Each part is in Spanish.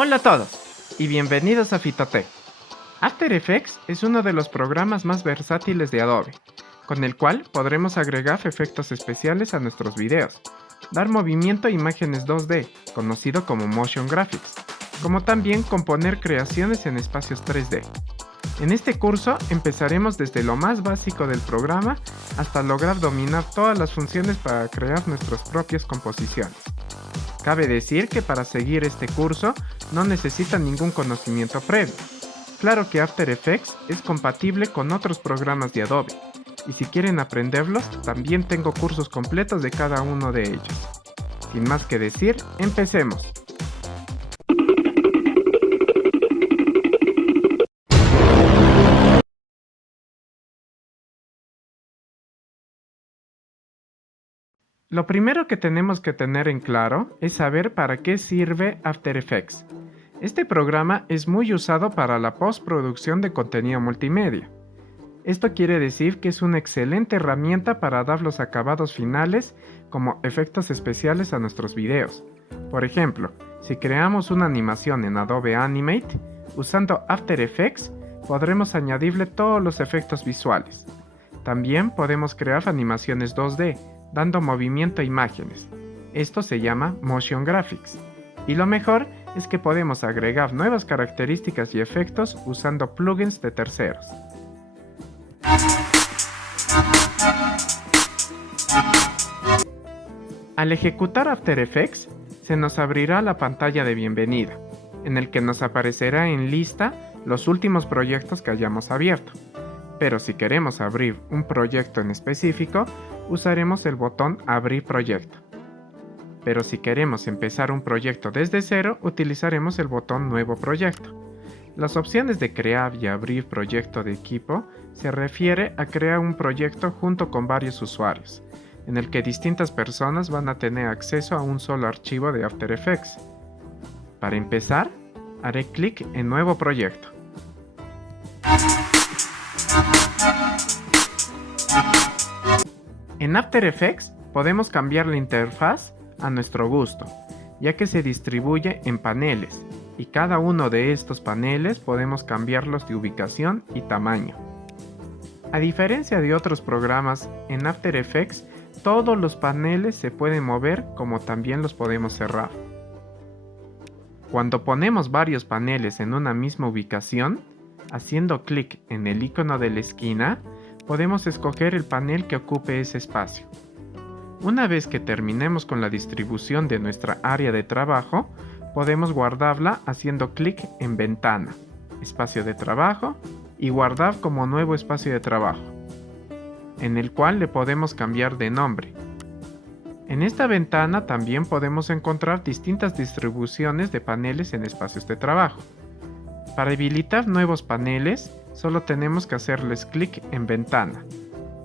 Hola a todos y bienvenidos a Fitotech. After Effects es uno de los programas más versátiles de Adobe, con el cual podremos agregar efectos especiales a nuestros videos, dar movimiento a imágenes 2D, conocido como Motion Graphics, como también componer creaciones en espacios 3D. En este curso empezaremos desde lo más básico del programa hasta lograr dominar todas las funciones para crear nuestras propias composiciones. Cabe decir que para seguir este curso no necesitan ningún conocimiento previo. Claro que After Effects es compatible con otros programas de Adobe, y si quieren aprenderlos, también tengo cursos completos de cada uno de ellos. Sin más que decir, empecemos. Lo primero que tenemos que tener en claro es saber para qué sirve After Effects. Este programa es muy usado para la postproducción de contenido multimedia. Esto quiere decir que es una excelente herramienta para dar los acabados finales como efectos especiales a nuestros videos. Por ejemplo, si creamos una animación en Adobe Animate, usando After Effects podremos añadirle todos los efectos visuales. También podemos crear animaciones 2D, dando movimiento a imágenes. Esto se llama Motion Graphics. Y lo mejor es que podemos agregar nuevas características y efectos usando plugins de terceros. Al ejecutar After Effects, se nos abrirá la pantalla de bienvenida, en el que nos aparecerá en lista los últimos proyectos que hayamos abierto. Pero si queremos abrir un proyecto en específico, usaremos el botón Abrir proyecto. Pero si queremos empezar un proyecto desde cero, utilizaremos el botón Nuevo proyecto. Las opciones de crear y abrir proyecto de equipo se refiere a crear un proyecto junto con varios usuarios, en el que distintas personas van a tener acceso a un solo archivo de After Effects. Para empezar, haré clic en Nuevo proyecto. En After Effects podemos cambiar la interfaz a nuestro gusto, ya que se distribuye en paneles, y cada uno de estos paneles podemos cambiarlos de ubicación y tamaño. A diferencia de otros programas, en After Effects todos los paneles se pueden mover como también los podemos cerrar. Cuando ponemos varios paneles en una misma ubicación, haciendo clic en el icono de la esquina, podemos escoger el panel que ocupe ese espacio. Una vez que terminemos con la distribución de nuestra área de trabajo, podemos guardarla haciendo clic en Ventana, Espacio de trabajo y Guardar como nuevo espacio de trabajo, en el cual le podemos cambiar de nombre. En esta ventana también podemos encontrar distintas distribuciones de paneles en espacios de trabajo. Para habilitar nuevos paneles, solo tenemos que hacerles clic en Ventana,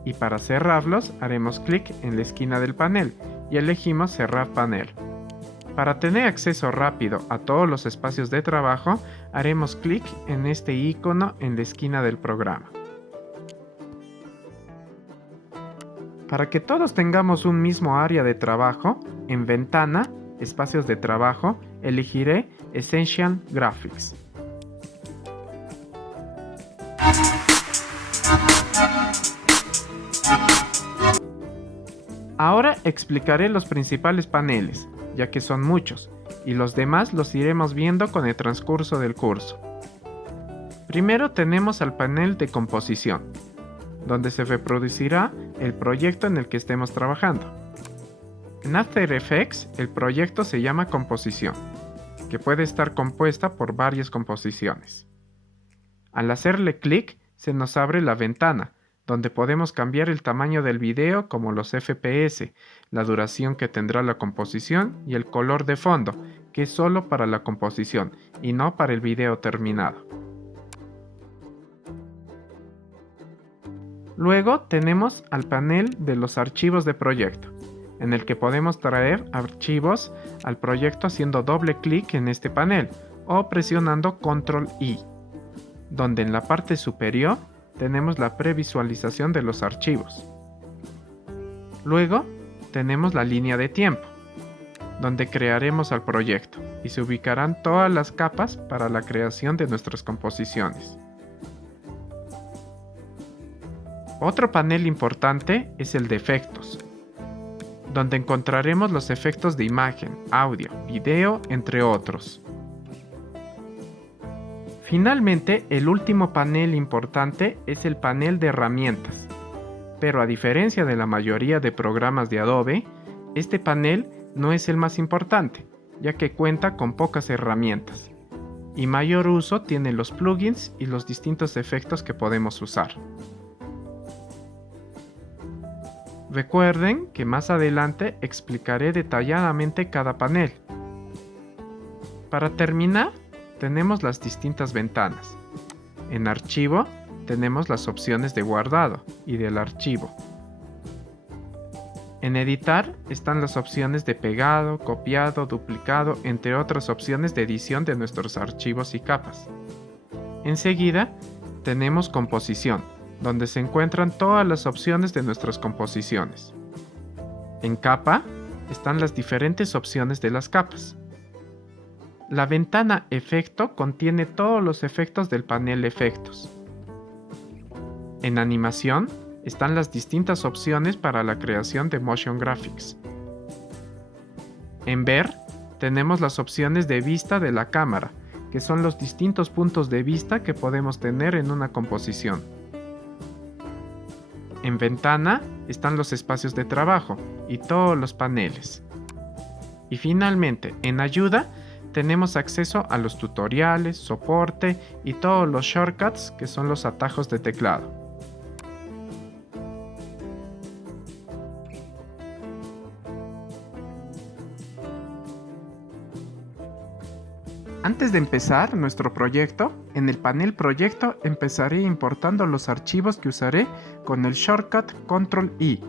y para cerrarlos haremos clic en la esquina del panel y elegimos Cerrar panel. Para tener acceso rápido a todos los espacios de trabajo, haremos clic en este icono en la esquina del programa. Para que todos tengamos un mismo área de trabajo, en Ventana, Espacios de trabajo, elegiré Essential Graphics. Ahora explicaré los principales paneles, ya que son muchos, y los demás los iremos viendo con el transcurso del curso. Primero tenemos al panel de composición, donde se reproducirá el proyecto en el que estemos trabajando. En After Effects, el proyecto se llama composición, que puede estar compuesta por varias composiciones. Al hacerle clic, se nos abre la ventana, donde podemos cambiar el tamaño del video como los FPS, la duración que tendrá la composición y el color de fondo, que es solo para la composición y no para el video terminado. Luego tenemos al panel de los archivos de proyecto, en el que podemos traer archivos al proyecto haciendo doble clic en este panel o presionando Control I, donde en la parte superior tenemos la previsualización de los archivos. Luego tenemos la línea de tiempo, donde crearemos el proyecto y se ubicarán todas las capas para la creación de nuestras composiciones. Otro panel importante es el de efectos, donde encontraremos los efectos de imagen, audio, video, entre otros. Finalmente, el último panel importante es el panel de herramientas, pero a diferencia de la mayoría de programas de Adobe, este panel no es el más importante, ya que cuenta con pocas herramientas, y mayor uso tienen los plugins y los distintos efectos que podemos usar. Recuerden que más adelante explicaré detalladamente cada panel. Para terminar, tenemos las distintas ventanas. En Archivo tenemos las opciones de guardado y del archivo. En Editar están las opciones de pegado, copiado, duplicado, entre otras opciones de edición de nuestros archivos y capas. Enseguida tenemos Composición, donde se encuentran todas las opciones de nuestras composiciones. En Capa están las diferentes opciones de las capas. La ventana Efecto contiene todos los efectos del panel Efectos. En Animación están las distintas opciones para la creación de Motion Graphics. En Ver tenemos las opciones de vista de la cámara, que son los distintos puntos de vista que podemos tener en una composición. En Ventana están los espacios de trabajo y todos los paneles. Y finalmente, en Ayuda tenemos acceso a los tutoriales, soporte y todos los shortcuts que son los atajos de teclado. Antes de empezar nuestro proyecto, en el panel Proyecto empezaré importando los archivos que usaré con el shortcut Ctrl+I.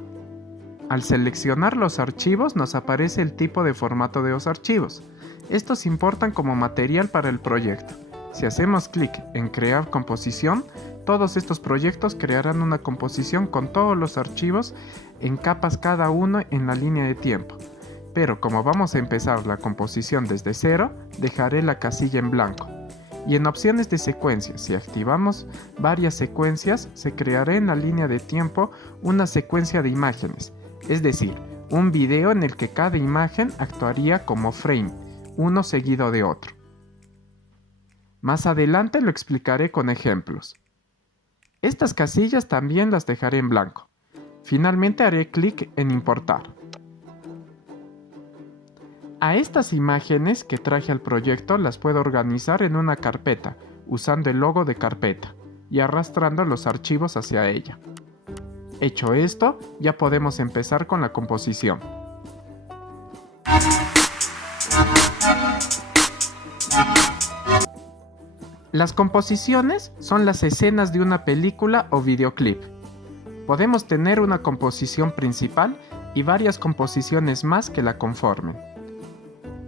Al seleccionar los archivos nos aparece el tipo de formato de los archivos. Estos importan como material para el proyecto. Si hacemos clic en Crear composición, todos estos proyectos crearán una composición con todos los archivos en capas cada uno en la línea de tiempo. Pero como vamos a empezar la composición desde cero, dejaré la casilla en blanco. Y en opciones de secuencias, si activamos varias secuencias, se creará en la línea de tiempo una secuencia de imágenes, es decir, un video en el que cada imagen actuaría como frame, uno seguido de otro. Más adelante lo explicaré con ejemplos. Estas casillas también las dejaré en blanco. Finalmente haré clic en Importar. A estas imágenes que traje al proyecto las puedo organizar en una carpeta, usando el logo de carpeta y arrastrando los archivos hacia ella. Hecho esto, ya podemos empezar con la composición. Las composiciones son las escenas de una película o videoclip. Podemos tener una composición principal y varias composiciones más que la conformen.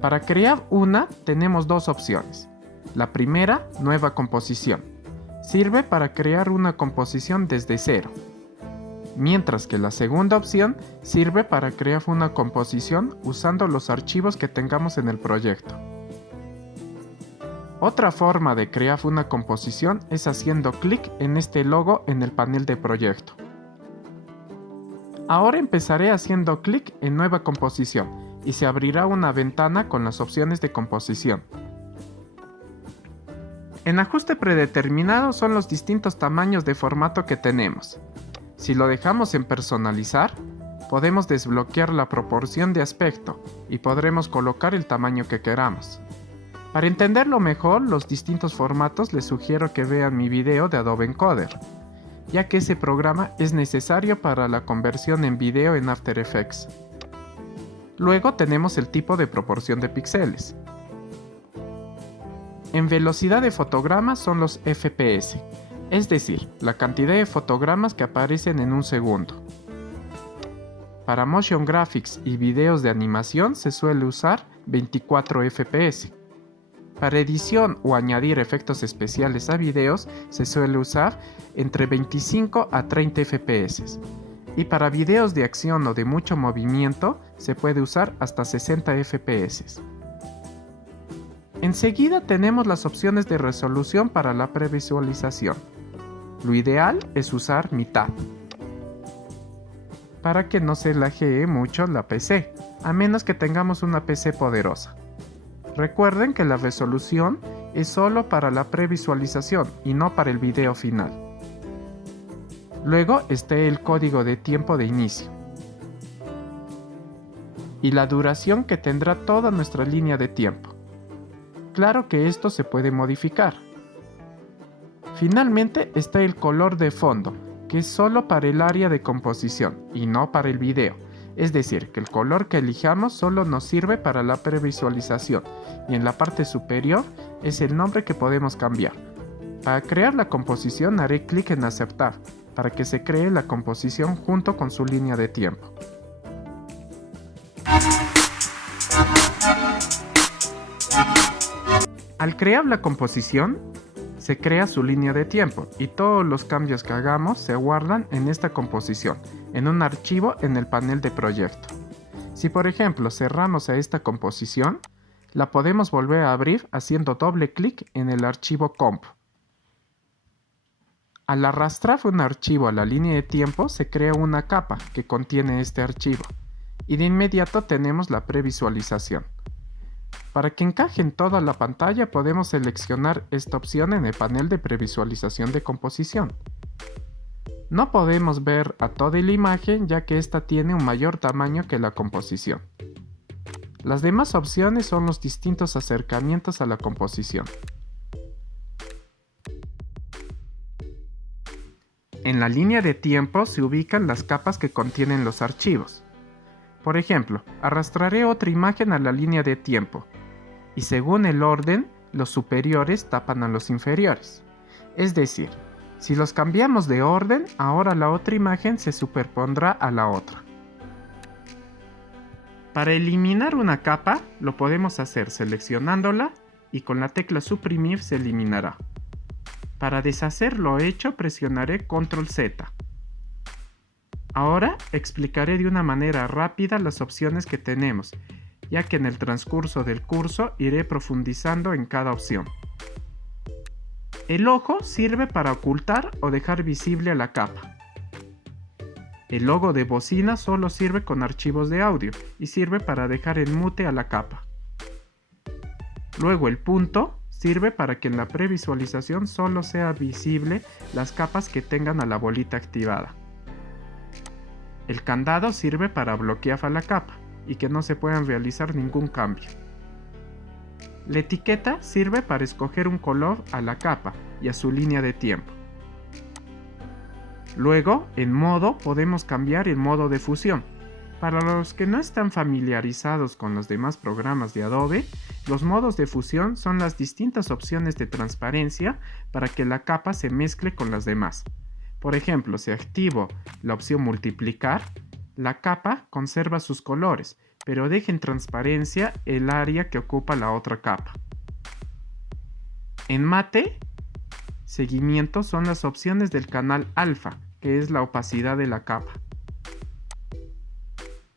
Para crear una, tenemos dos opciones. La primera, Nueva composición. Sirve para crear una composición desde cero. Mientras que la segunda opción sirve para crear una composición usando los archivos que tengamos en el proyecto. Otra forma de crear una composición es haciendo clic en este logo en el panel de proyecto. Ahora empezaré haciendo clic en Nueva composición y se abrirá una ventana con las opciones de composición. En ajuste predeterminado son los distintos tamaños de formato que tenemos. Si lo dejamos en personalizar, podemos desbloquear la proporción de aspecto y podremos colocar el tamaño que queramos. Para entenderlo mejor los distintos formatos les sugiero que vean mi video de Adobe Encoder, ya que ese programa es necesario para la conversión en video en After Effects. Luego tenemos el tipo de proporción de píxeles. En velocidad de fotogramas son los FPS, es decir, la cantidad de fotogramas que aparecen en un segundo. Para Motion Graphics y videos de animación se suele usar 24 FPS. Para edición o añadir efectos especiales a videos se suele usar entre 25 a 30 FPS. Y para videos de acción o de mucho movimiento se puede usar hasta 60 FPS. Enseguida tenemos las opciones de resolución para la previsualización. Lo ideal es usar mitad, para que no se laguee mucho la PC, a menos que tengamos una PC poderosa. Recuerden que la resolución es solo para la previsualización y no para el video final. Luego está el código de tiempo de inicio y la duración que tendrá toda nuestra línea de tiempo. Claro que esto se puede modificar. Finalmente está el color de fondo, que es solo para el área de composición y no para el video. Es decir, que el color que elijamos solo nos sirve para la previsualización y en la parte superior es el nombre que podemos cambiar. Para crear la composición haré clic en aceptar para que se cree la composición junto con su línea de tiempo. Al crear la composición, se crea su línea de tiempo y todos los cambios que hagamos se guardan en esta composición, en un archivo en el panel de proyecto. Si por ejemplo cerramos a esta composición, la podemos volver a abrir haciendo doble clic en el archivo comp. Al arrastrar un archivo a la línea de tiempo se crea una capa que contiene este archivo y de inmediato tenemos la previsualización. Para que encaje en toda la pantalla podemos seleccionar esta opción en el panel de previsualización de composición. No podemos ver a toda la imagen ya que esta tiene un mayor tamaño que la composición. Las demás opciones son los distintos acercamientos a la composición. En la línea de tiempo se ubican las capas que contienen los archivos. Por ejemplo, arrastraré otra imagen a la línea de tiempo y según el orden, los superiores tapan a los inferiores. Es decir, si los cambiamos de orden, ahora la otra imagen se superpondrá a la otra. Para eliminar una capa, lo podemos hacer seleccionándola y con la tecla suprimir se eliminará. Para deshacer lo hecho presionaré Control Z. Ahora explicaré de una manera rápida las opciones que tenemos, ya que en el transcurso del curso iré profundizando en cada opción. El ojo sirve para ocultar o dejar visible a la capa. El logo de bocina solo sirve con archivos de audio y sirve para dejar en mute a la capa. Luego el punto sirve para que en la previsualización solo sea visible las capas que tengan a la bolita activada. El candado sirve para bloquear a la capa y que no se puedan realizar ningún cambio. La etiqueta sirve para escoger un color a la capa y a su línea de tiempo. Luego, en modo, podemos cambiar el modo de fusión. Para los que no están familiarizados con los demás programas de Adobe, los modos de fusión son las distintas opciones de transparencia para que la capa se mezcle con las demás. Por ejemplo, si activo la opción multiplicar, la capa conserva sus colores, pero deja en transparencia el área que ocupa la otra capa. En mate, seguimiento son las opciones del canal alfa, que es la opacidad de la capa.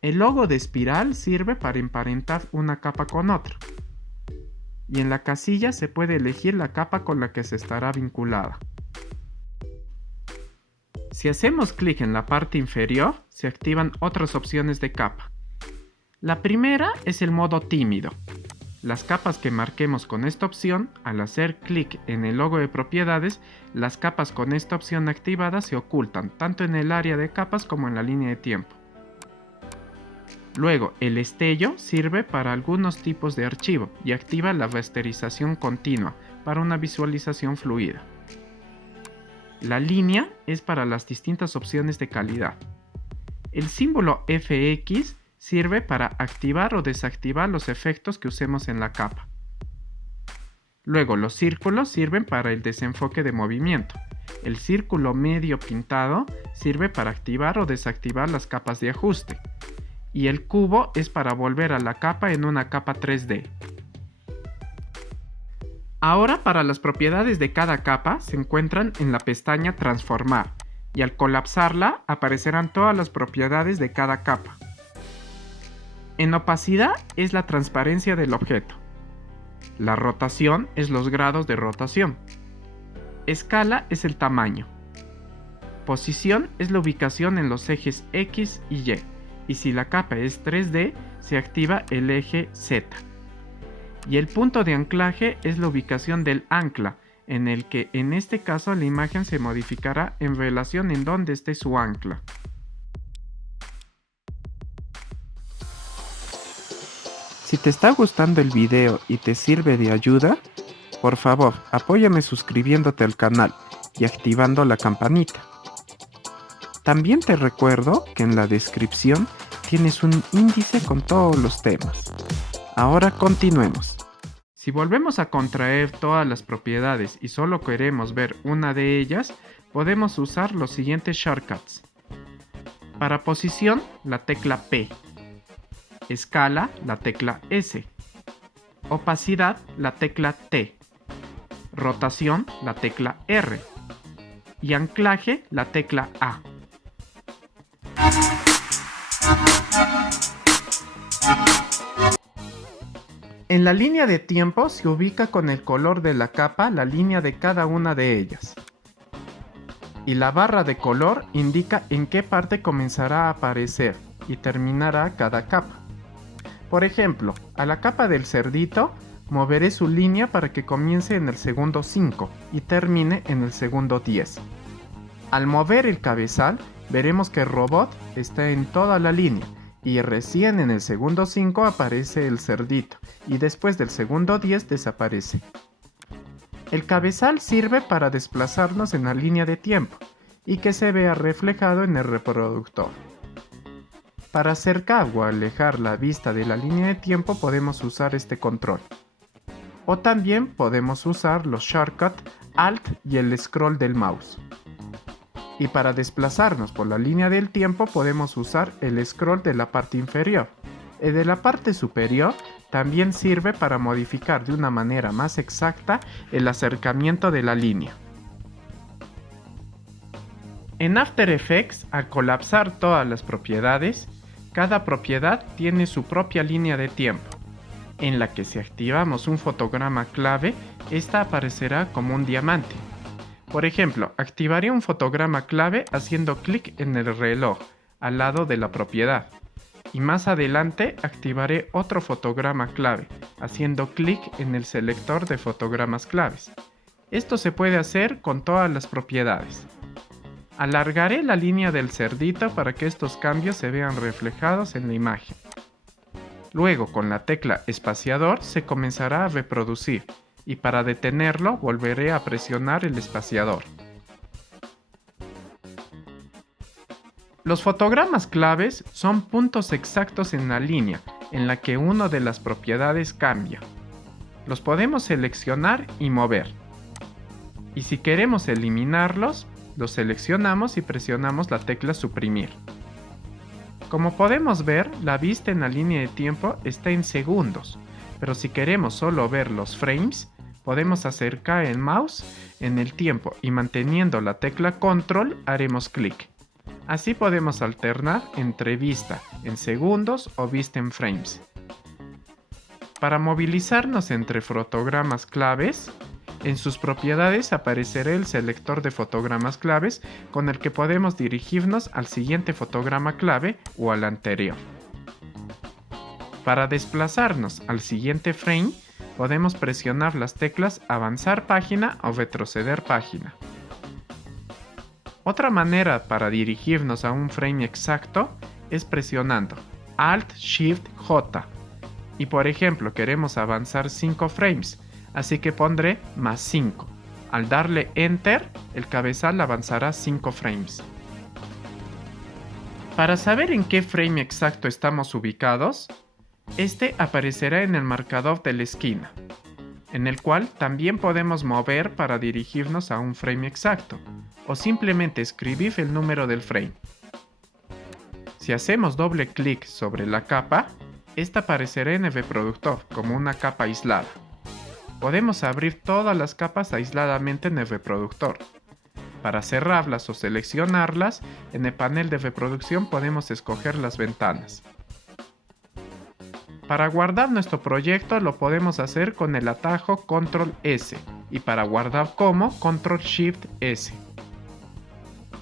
El logo de espiral sirve para emparentar una capa con otra. Y en la casilla se puede elegir la capa con la que se estará vinculada. Si hacemos clic en la parte inferior, se activan otras opciones de capa. La primera es el modo tímido. Las capas que marquemos con esta opción, al hacer clic en el logo de propiedades, las capas con esta opción activada se ocultan, tanto en el área de capas como en la línea de tiempo. Luego, el estello sirve para algunos tipos de archivo y activa la rasterización continua para una visualización fluida. La línea es para las distintas opciones de calidad. El símbolo FX sirve para activar o desactivar los efectos que usemos en la capa. Luego, los círculos sirven para el desenfoque de movimiento. El círculo medio pintado sirve para activar o desactivar las capas de ajuste. Y el cubo es para volver a la capa en una capa 3D. Ahora, para las propiedades de cada capa se encuentran en la pestaña Transformar, y al colapsarla aparecerán todas las propiedades de cada capa. En opacidad es la transparencia del objeto. La rotación es los grados de rotación. Escala es el tamaño. Posición es la ubicación en los ejes X y Y, y si la capa es 3D, se activa el eje Z. Y el punto de anclaje es la ubicación del ancla, en el que en este caso la imagen se modificará en relación en donde esté su ancla. Si te está gustando el video y te sirve de ayuda, por favor, apóyame suscribiéndote al canal y activando la campanita. También te recuerdo que en la descripción tienes un índice con todos los temas. Ahora continuemos. Si volvemos a contraer todas las propiedades y solo queremos ver una de ellas, podemos usar los siguientes shortcuts. Para posición, la tecla P. Escala, la tecla S. Opacidad, la tecla T. Rotación, la tecla R. Y anclaje, la tecla A. En la línea de tiempo se ubica con el color de la capa la línea de cada una de ellas. Y la barra de color indica en qué parte comenzará a aparecer y terminará cada capa. Por ejemplo, a la capa del cerdito moveré su línea para que comience en el segundo 5 y termine en el segundo 10. Al mover el cabezal, veremos que el robot está en toda la línea y recién en el segundo 5 aparece el cerdito y después del segundo 10 desaparece. El cabezal sirve para desplazarnos en la línea de tiempo y que se vea reflejado en el reproductor. Para acercar o alejar la vista de la línea de tiempo podemos usar este control. O también podemos usar los shortcuts Alt y el scroll del mouse. Y para desplazarnos por la línea del tiempo podemos usar el scroll de la parte inferior. El de la parte superior también sirve para modificar de una manera más exacta el acercamiento de la línea. En After Effects, al colapsar todas las propiedades, cada propiedad tiene su propia línea de tiempo, en la que si activamos un fotograma clave, esta aparecerá como un diamante. Por ejemplo, activaré un fotograma clave haciendo clic en el reloj al lado de la propiedad. Y más adelante activaré otro fotograma clave haciendo clic en el selector de fotogramas claves. Esto se puede hacer con todas las propiedades. Alargaré la línea del cerdito para que estos cambios se vean reflejados en la imagen. Luego, con la tecla espaciador se comenzará a reproducir y para detenerlo volveré a presionar el espaciador. Los fotogramas claves son puntos exactos en la línea en la que una de las propiedades cambia. Los podemos seleccionar y mover. Y si queremos eliminarlos, los seleccionamos y presionamos la tecla suprimir. Como podemos ver, la vista en la línea de tiempo está en segundos, pero si queremos solo ver los frames, podemos acercar el mouse en el tiempo y manteniendo la tecla control haremos clic. Así podemos alternar entre vista en segundos o vista en frames. Para movilizarnos entre fotogramas claves, en sus propiedades aparecerá el selector de fotogramas claves con el que podemos dirigirnos al siguiente fotograma clave o al anterior. Para desplazarnos al siguiente frame, podemos presionar las teclas avanzar página o retroceder página. Otra manera para dirigirnos a un frame exacto es presionando Alt-Shift-J. Y por ejemplo queremos avanzar 5 frames, así que pondré más 5. Al darle Enter, el cabezal avanzará 5 frames. Para saber en qué frame exacto estamos ubicados, este aparecerá en el marcador de la esquina, en el cual también podemos mover para dirigirnos a un frame exacto, o simplemente escribir el número del frame. Si hacemos doble clic sobre la capa, esta aparecerá en el reproductor como una capa aislada. Podemos abrir todas las capas aisladamente en el reproductor. Para cerrarlas o seleccionarlas, en el panel de reproducción podemos escoger las ventanas. Para guardar nuestro proyecto lo podemos hacer con el atajo Control S y para guardar como Control Shift S.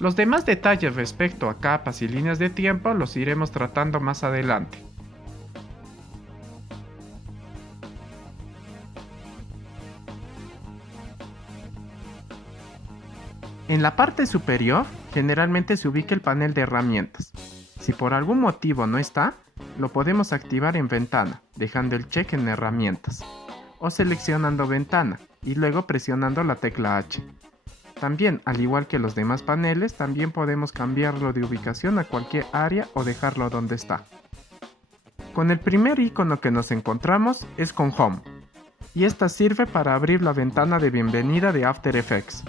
Los demás detalles respecto a capas y líneas de tiempo los iremos tratando más adelante. En la parte superior generalmente se ubica el panel de herramientas. Si por algún motivo no está, lo podemos activar en ventana, dejando el check en herramientas, o seleccionando ventana y luego presionando la tecla H. También, al igual que los demás paneles, también podemos cambiarlo de ubicación a cualquier área o dejarlo donde está. Con el primer icono que nos encontramos es con Home, y esta sirve para abrir la ventana de bienvenida de After Effects.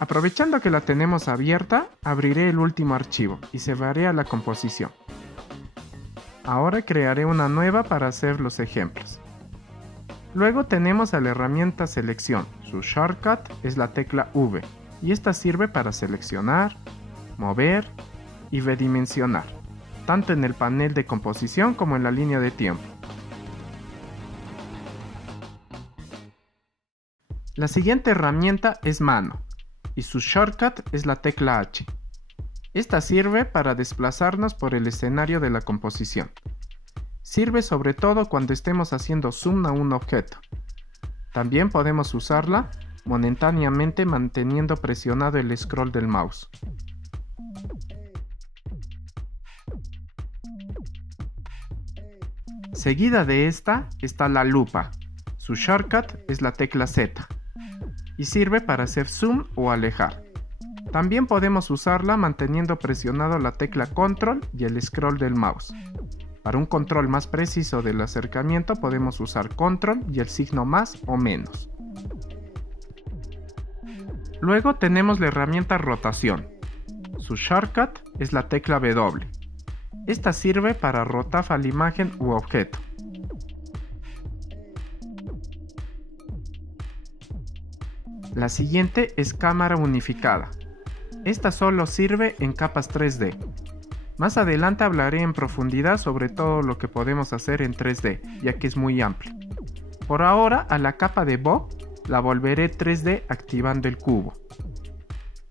Aprovechando que la tenemos abierta, abriré el último archivo y cerraré a la composición. Ahora crearé una nueva para hacer los ejemplos. Luego tenemos a la herramienta Selección. Su shortcut es la tecla V y esta sirve para seleccionar, mover y redimensionar, tanto en el panel de composición como en la línea de tiempo. La siguiente herramienta es Mano y su shortcut es la tecla H. Esta sirve para desplazarnos por el escenario de la composición. Sirve sobre todo cuando estemos haciendo zoom a un objeto. También podemos usarla momentáneamente manteniendo presionado el scroll del mouse. Seguida de esta está la lupa. Su shortcut es la tecla Z y sirve para hacer zoom o alejar. También podemos usarla manteniendo presionado la tecla Control y el scroll del mouse. Para un control más preciso del acercamiento podemos usar Control y el signo más o menos. Luego tenemos la herramienta Rotación. Su shortcut es la tecla W. Esta sirve para rotar a la imagen u objeto. La siguiente es Cámara Unificada. Esta solo sirve en capas 3D. Más adelante hablaré en profundidad sobre todo lo que podemos hacer en 3D, ya que es muy amplio. Por ahora, a la capa de Bob la volveré 3D activando el cubo.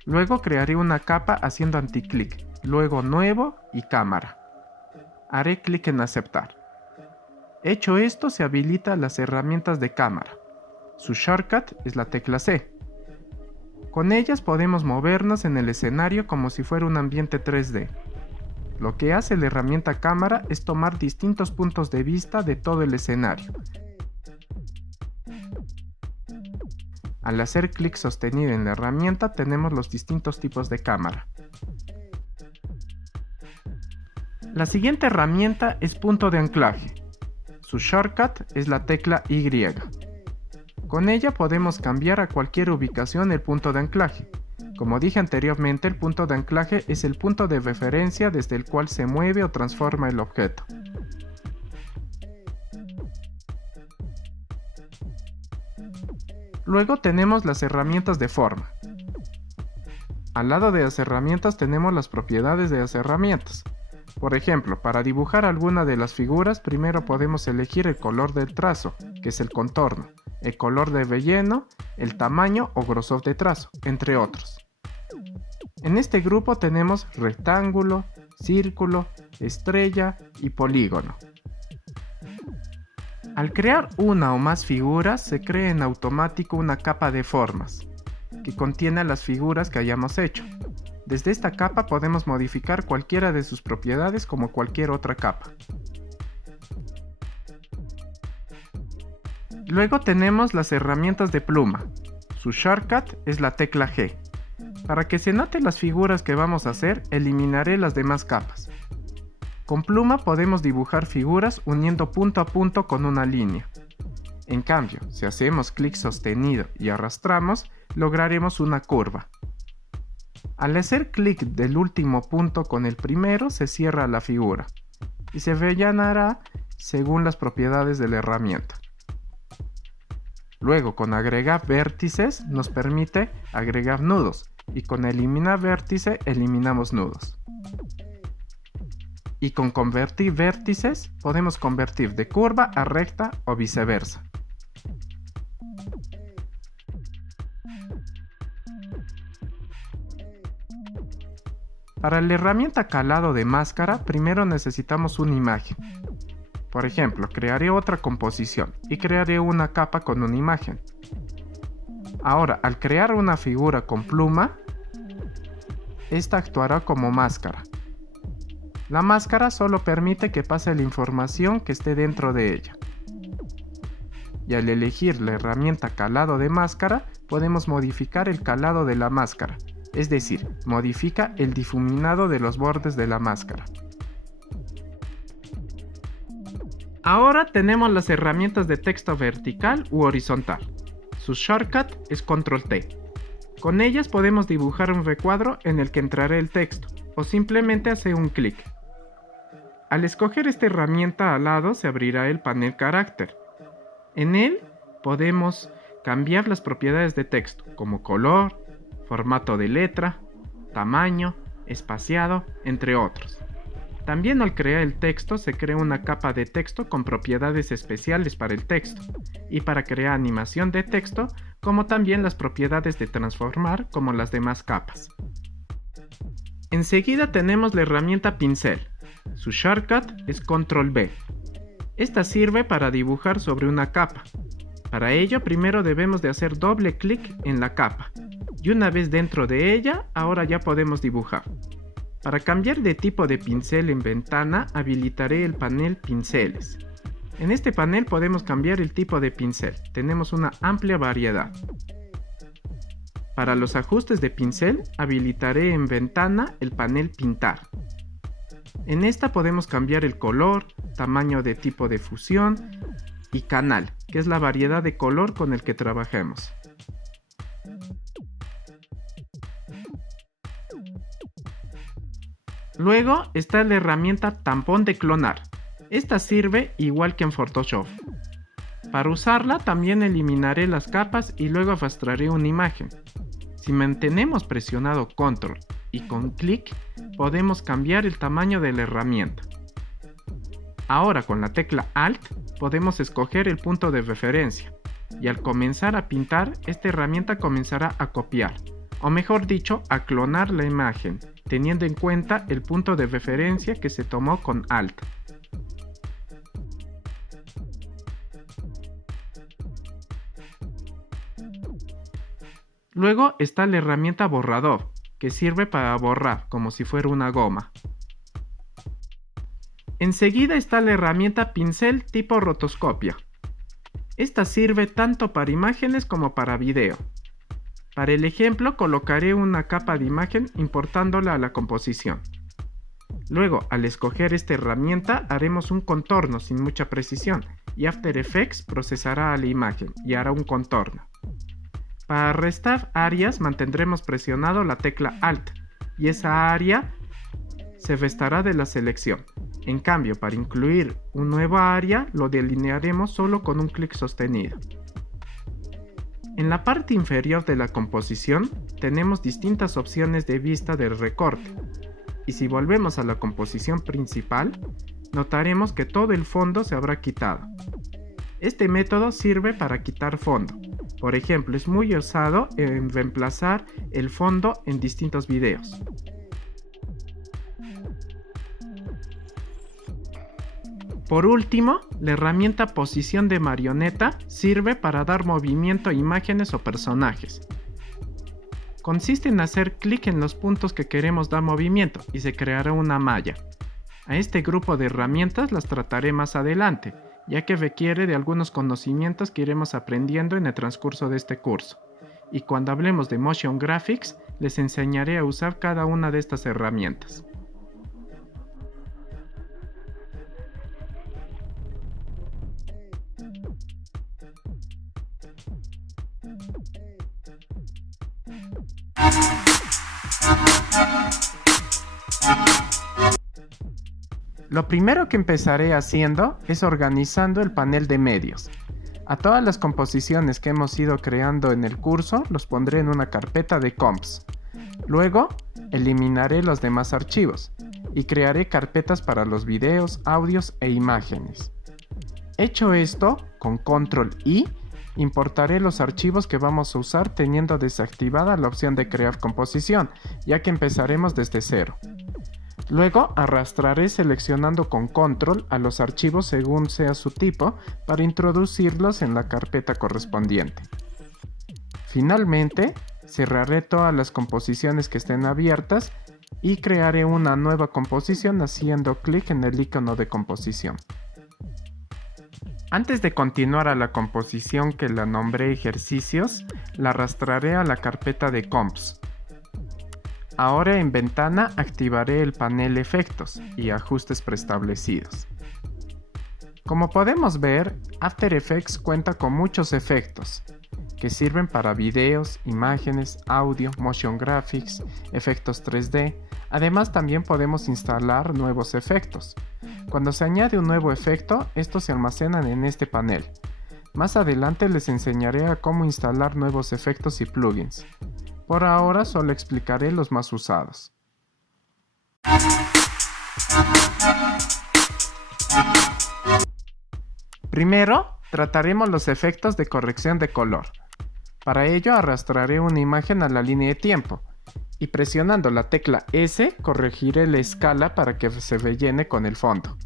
Luego crearé una capa haciendo anticlic, luego Nuevo y Cámara. Haré clic en Aceptar. Hecho esto, se habilitan las herramientas de cámara. Su shortcut es la tecla C. Con ellas podemos movernos en el escenario como si fuera un ambiente 3D. Lo que hace la herramienta cámara es tomar distintos puntos de vista de todo el escenario. Al hacer clic sostenido en la herramienta tenemos los distintos tipos de cámara. La siguiente herramienta es punto de anclaje. Su shortcut es la tecla Y. Con ella podemos cambiar a cualquier ubicación el punto de anclaje. Como dije anteriormente, el punto de anclaje es el punto de referencia desde el cual se mueve o transforma el objeto. Luego tenemos las herramientas de forma. Al lado de las herramientas tenemos las propiedades de las herramientas. Por ejemplo, para dibujar alguna de las figuras, primero podemos elegir el color del trazo, que es el contorno, el color de relleno, el tamaño o grosor de trazo, entre otros. En este grupo tenemos rectángulo, círculo, estrella y polígono. Al crear una o más figuras, se crea en automático una capa de formas, que contiene las figuras que hayamos hecho. Desde esta capa podemos modificar cualquiera de sus propiedades como cualquier otra capa. Luego tenemos las herramientas de pluma. Su shortcut es la tecla G. Para que se noten las figuras que vamos a hacer, eliminaré las demás capas. Con pluma podemos dibujar figuras uniendo punto a punto con una línea. En cambio, si hacemos clic sostenido y arrastramos, lograremos una curva. Al hacer clic del último punto con el primero, se cierra la figura y se rellenará según las propiedades de la herramienta. Luego, con agregar vértices nos permite agregar nudos, y con eliminar vértice eliminamos nudos. Y con convertir vértices podemos convertir de curva a recta o viceversa. Para la herramienta calado de máscara, primero necesitamos una imagen. Por ejemplo, crearé otra composición y crearé una capa con una imagen. Ahora, al crear una figura con pluma, esta actuará como máscara. La máscara solo permite que pase la información que esté dentro de ella. Y al elegir la herramienta calado de máscara, podemos modificar el calado de la máscara. Es decir, modifica el difuminado de los bordes de la máscara. Ahora tenemos las herramientas de texto vertical u horizontal. Su shortcut es Control T. Con ellas podemos dibujar un recuadro en el que entrará el texto, o simplemente hacer un clic. Al escoger esta herramienta al lado se abrirá el panel Carácter. En él podemos cambiar las propiedades de texto, como color, formato de letra, tamaño, espaciado, entre otros. También al crear el texto se crea una capa de texto con propiedades especiales para el texto y para crear animación de texto, como también las propiedades de transformar como las demás capas. Enseguida tenemos la herramienta Pincel. Su shortcut es Control B. Esta sirve para dibujar sobre una capa. Para ello primero debemos de hacer doble clic en la capa. Y una vez dentro de ella, ahora ya podemos dibujar. Para cambiar de tipo de pincel en ventana, habilitaré el panel Pinceles. En este panel podemos cambiar el tipo de pincel. Tenemos una amplia variedad. Para los ajustes de pincel, habilitaré en ventana el panel Pintar. En esta podemos cambiar el color, tamaño de tipo de fusión y canal, que es la variedad de color con el que trabajemos. Luego está la herramienta Tampón de clonar. Esta sirve igual que en Photoshop. Para usarla también eliminaré las capas y luego arrastraré una imagen. Si mantenemos presionado Control y con clic podemos cambiar el tamaño de la herramienta. Ahora con la tecla Alt podemos escoger el punto de referencia y al comenzar a pintar esta herramienta comenzará a copiar, o mejor dicho, a clonar la imagen, teniendo en cuenta el punto de referencia que se tomó con Alt. Luego está la herramienta Borrador, que sirve para borrar como si fuera una goma. Enseguida está la herramienta Pincel tipo Rotoscopia. Esta sirve tanto para imágenes como para video. Para el ejemplo colocaré una capa de imagen importándola a la composición. Luego, al escoger esta herramienta haremos un contorno sin mucha precisión y After Effects procesará a la imagen y hará un contorno. Para restar áreas mantendremos presionado la tecla Alt y esa área se restará de la selección. En cambio, para incluir un nuevo área lo delinearemos solo con un clic sostenido. En la parte inferior de la composición tenemos distintas opciones de vista del recorte y si volvemos a la composición principal notaremos que todo el fondo se habrá quitado. Este método sirve para quitar fondo. Por ejemplo, es muy usado en reemplazar el fondo en distintos videos. Por último, la herramienta Posición de marioneta sirve para dar movimiento a imágenes o personajes. Consiste en hacer clic en los puntos que queremos dar movimiento y se creará una malla. A este grupo de herramientas las trataré más adelante, ya que requiere de algunos conocimientos que iremos aprendiendo en el transcurso de este curso. Y cuando hablemos de Motion Graphics, les enseñaré a usar cada una de estas herramientas. Lo primero que empezaré haciendo es organizando el panel de medios. A todas las composiciones que hemos ido creando en el curso los pondré en una carpeta de comps. Luego, eliminaré los demás archivos y crearé carpetas para los videos, audios e imágenes. Hecho esto, con Control I, importaré los archivos que vamos a usar teniendo desactivada la opción de crear composición, ya que empezaremos desde cero. Luego arrastraré seleccionando con Control a los archivos según sea su tipo para introducirlos en la carpeta correspondiente. Finalmente, cerraré todas las composiciones que estén abiertas y crearé una nueva composición haciendo clic en el icono de composición. Antes de continuar a la composición que la nombré ejercicios, la arrastraré a la carpeta de comps. Ahora en ventana activaré el panel efectos y ajustes preestablecidos. Como podemos ver, After Effects cuenta con muchos efectos que sirven para videos, imágenes, audio, motion graphics, efectos 3D. Además también podemos instalar nuevos efectos. Cuando se añade un nuevo efecto, estos se almacenan en este panel. Más adelante les enseñaré a cómo instalar nuevos efectos y plugins. Por ahora solo explicaré los más usados. Primero, trataremos los efectos de corrección de color. Para ello arrastraré una imagen a la línea de tiempo y presionando la tecla S corregiré la escala para que se rellene con el fondo.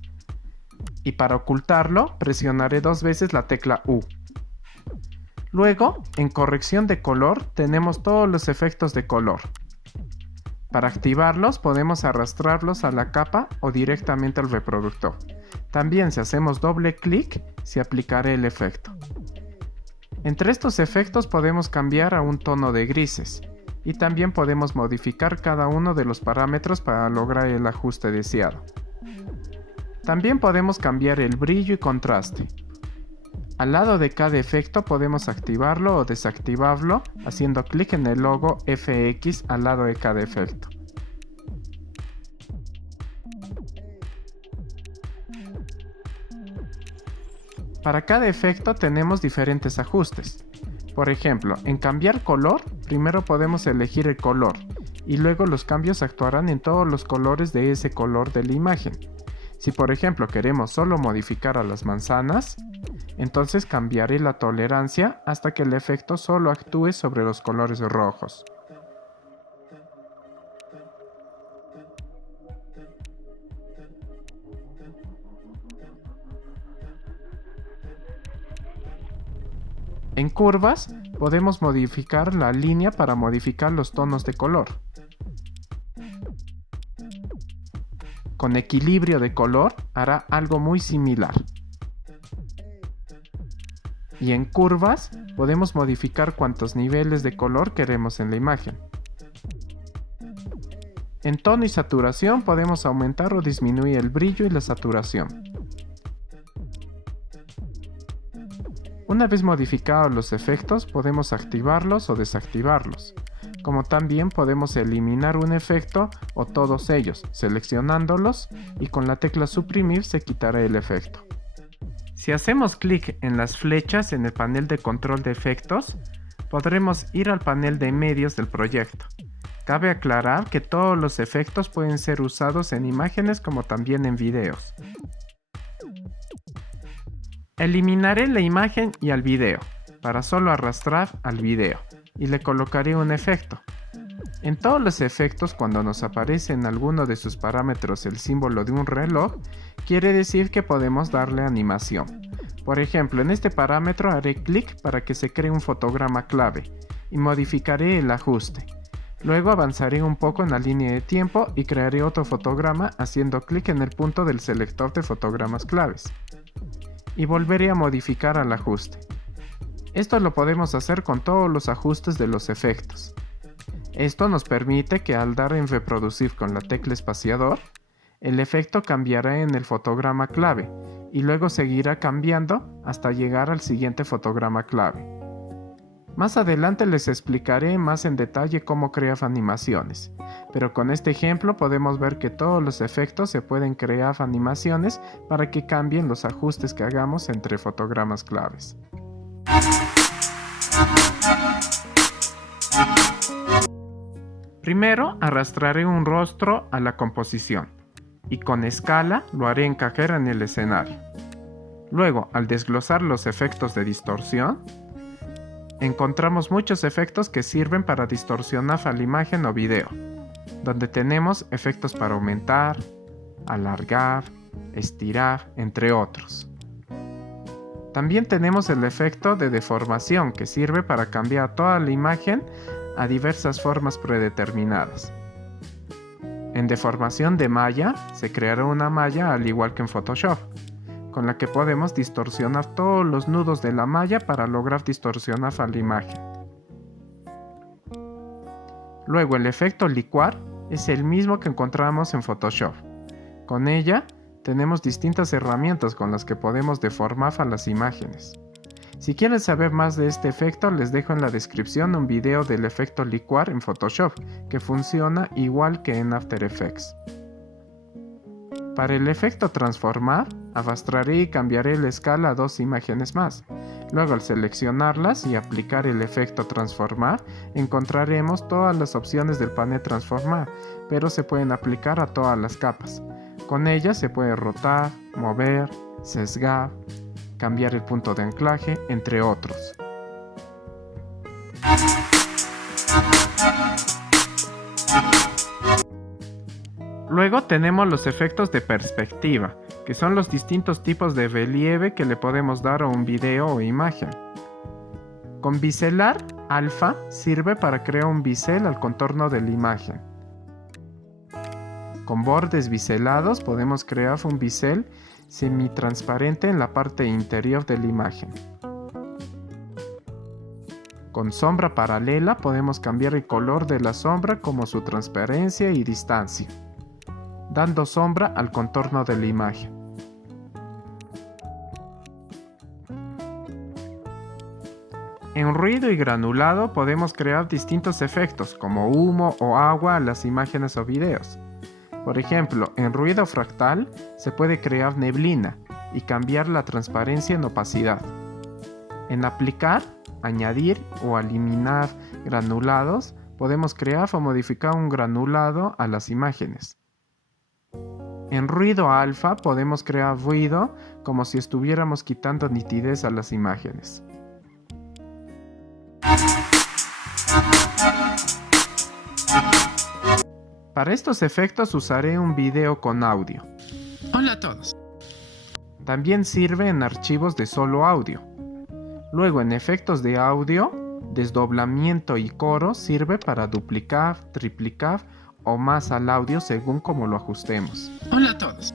Y para ocultarlo presionaré 2 veces la tecla U. Luego, en corrección de color tenemos todos los efectos de color. Para activarlos podemos arrastrarlos a la capa o directamente al reproductor. También si hacemos doble clic se aplicará el efecto. Entre estos efectos podemos cambiar a un tono de grises y también podemos modificar cada uno de los parámetros para lograr el ajuste deseado. También podemos cambiar el brillo y contraste. Al lado de cada efecto podemos activarlo o desactivarlo haciendo clic en el logo FX al lado de cada efecto. Para cada efecto tenemos diferentes ajustes. Por ejemplo, en cambiar color, primero podemos elegir el color y luego los cambios actuarán en todos los colores de ese color de la imagen. Si por ejemplo queremos solo modificar a las manzanas, entonces cambiaré la tolerancia hasta que el efecto solo actúe sobre los colores rojos. En curvas, podemos modificar la línea para modificar los tonos de color. Con equilibrio de color hará algo muy similar. Y en curvas, podemos modificar cuántos niveles de color queremos en la imagen. En tono y saturación podemos aumentar o disminuir el brillo y la saturación. Una vez modificados los efectos, podemos activarlos o desactivarlos, como también podemos eliminar un efecto o todos ellos, seleccionándolos y con la tecla suprimir se quitará el efecto. Si hacemos clic en las flechas en el panel de control de efectos, podremos ir al panel de medios del proyecto. Cabe aclarar que todos los efectos pueden ser usados en imágenes como también en videos. Eliminaré la imagen y al video, para solo arrastrar al video, y le colocaré un efecto. En todos los efectos, cuando nos aparece en alguno de sus parámetros el símbolo de un reloj, quiere decir que podemos darle animación. Por ejemplo, en este parámetro haré clic para que se cree un fotograma clave, y modificaré el ajuste. Luego avanzaré un poco en la línea de tiempo y crearé otro fotograma haciendo clic en el punto del selector de fotogramas claves. Y volveré a modificar al ajuste. Esto lo podemos hacer con todos los ajustes de los efectos. Esto nos permite que al dar en reproducir con la tecla espaciador, el efecto cambiará en el fotograma clave y luego seguirá cambiando hasta llegar al siguiente fotograma clave. Más adelante les explicaré más en detalle cómo crear animaciones, pero con este ejemplo podemos ver que todos los efectos se pueden crear animaciones para que cambien los ajustes que hagamos entre fotogramas claves. Primero arrastraré un rostro a la composición y con escala lo haré encajar en el escenario. Luego, al desglosar los efectos de distorsión, encontramos muchos efectos que sirven para distorsionar a la imagen o video, donde tenemos efectos para aumentar, alargar, estirar, entre otros. También tenemos el efecto de deformación, que sirve para cambiar toda la imagen a diversas formas predeterminadas. En deformación de malla, se creará una malla al igual que en Photoshop, con la que podemos distorsionar todos los nudos de la malla para lograr distorsionar a la imagen. Luego el efecto licuar es el mismo que encontramos en Photoshop. Con ella tenemos distintas herramientas con las que podemos deformar a las imágenes. Si quieren saber más de este efecto, les dejo en la descripción un video del efecto licuar en Photoshop, que funciona igual que en After Effects. Para el efecto transformar, arrastraré y cambiaré la escala a 2 imágenes más. Luego, al seleccionarlas y aplicar el efecto transformar, encontraremos todas las opciones del panel transformar, pero se pueden aplicar a todas las capas. Con ellas se puede rotar, mover, sesgar, cambiar el punto de anclaje, entre otros. Luego tenemos los efectos de perspectiva, que son los distintos tipos de relieve que le podemos dar a un video o imagen. Con biselar alfa sirve para crear un bisel al contorno de la imagen. Con bordes biselados podemos crear un bisel semitransparente en la parte interior de la imagen. Con sombra paralela podemos cambiar el color de la sombra como su transparencia y distancia, dando sombra al contorno de la imagen. En ruido y granulado podemos crear distintos efectos como humo o agua a las imágenes o videos. Por ejemplo, en ruido fractal se puede crear neblina y cambiar la transparencia en opacidad. En aplicar, añadir o eliminar granulados podemos crear o modificar un granulado a las imágenes. En ruido alfa podemos crear ruido como si estuviéramos quitando nitidez a las imágenes. Para estos efectos usaré un video con audio. Hola a todos. También sirve en archivos de solo audio. Luego en efectos de audio, desdoblamiento y coro sirve para duplicar, triplicar o más al audio según como lo ajustemos. Hola a todos.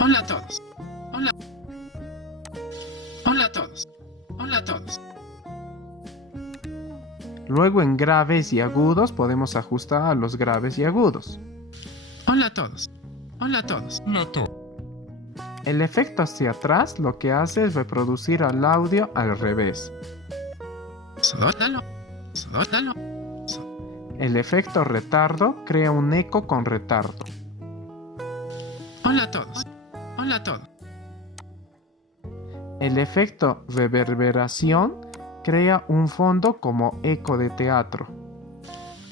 Hola a todos. Hola. Hola a todos. Hola a todos. Luego en graves y agudos podemos ajustar a los graves y agudos. Hola a todos. Hola a todos. Hola a todos. El efecto hacia atrás lo que hace es reproducir al audio al revés. Sódalo. Sódalo. El efecto retardo crea un eco con retardo. Hola a todos. Hola a todos. El efecto reverberación crea un fondo como eco de teatro.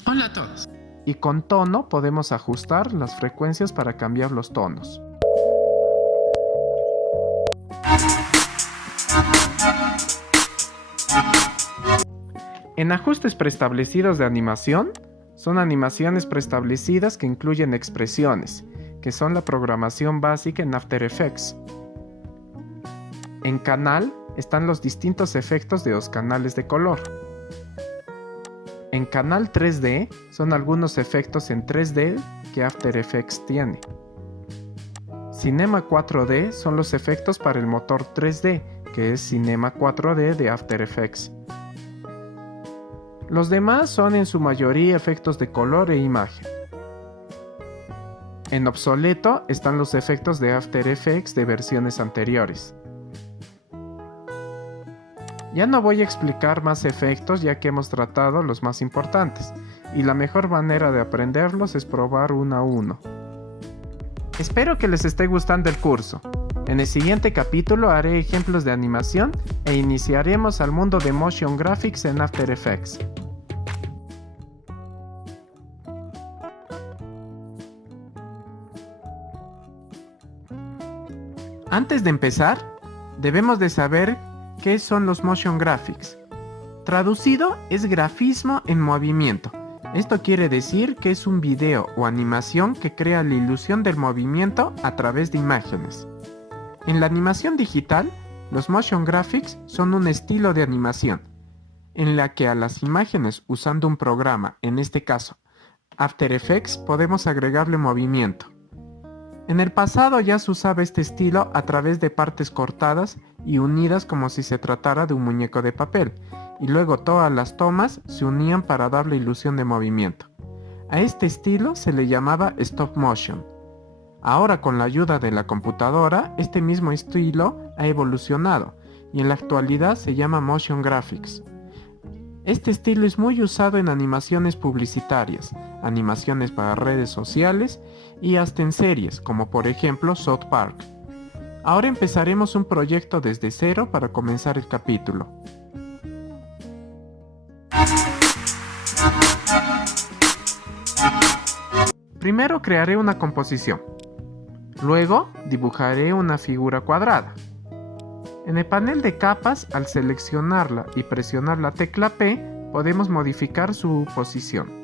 Hola a todos. Y con tono podemos ajustar las frecuencias para cambiar los tonos. En ajustes preestablecidos de animación, son animaciones preestablecidas que incluyen expresiones, que son la programación básica en After Effects. En canal están los distintos efectos de los canales de color. En canal 3D son algunos efectos en 3D que After Effects tiene. Cinema 4D son los efectos para el motor 3D, que es Cinema 4D de After Effects. Los demás son en su mayoría efectos de color e imagen. En obsoleto están los efectos de After Effects de versiones anteriores. Ya no voy a explicar más efectos ya que hemos tratado los más importantes, y la mejor manera de aprenderlos es probar uno a uno. Espero que les esté gustando el curso. En el siguiente capítulo haré ejemplos de animación e iniciaremos al mundo de Motion Graphics en After Effects. Antes de empezar, debemos de saber qué son los motion graphics. Traducido es grafismo en movimiento. Esto quiere decir que es un video o animación que crea la ilusión del movimiento a través de imágenes. En la animación digital, los motion graphics son un estilo de animación, en la que a las imágenes usando un programa, en este caso After Effects, podemos agregarle movimiento. En el pasado ya se usaba este estilo a través de partes cortadas y unidas como si se tratara de un muñeco de papel, y luego todas las tomas se unían para dar la ilusión de movimiento. A este estilo se le llamaba stop motion. Ahora, con la ayuda de la computadora, este mismo estilo ha evolucionado y en la actualidad se llama motion graphics. Este estilo es muy usado en animaciones publicitarias, animaciones para redes sociales y hasta en series, como por ejemplo South Park. Ahora empezaremos un proyecto desde cero para comenzar el capítulo. Primero crearé una composición. Luego dibujaré una figura cuadrada. En el panel de capas, al seleccionarla y presionar la tecla P, podemos modificar su posición.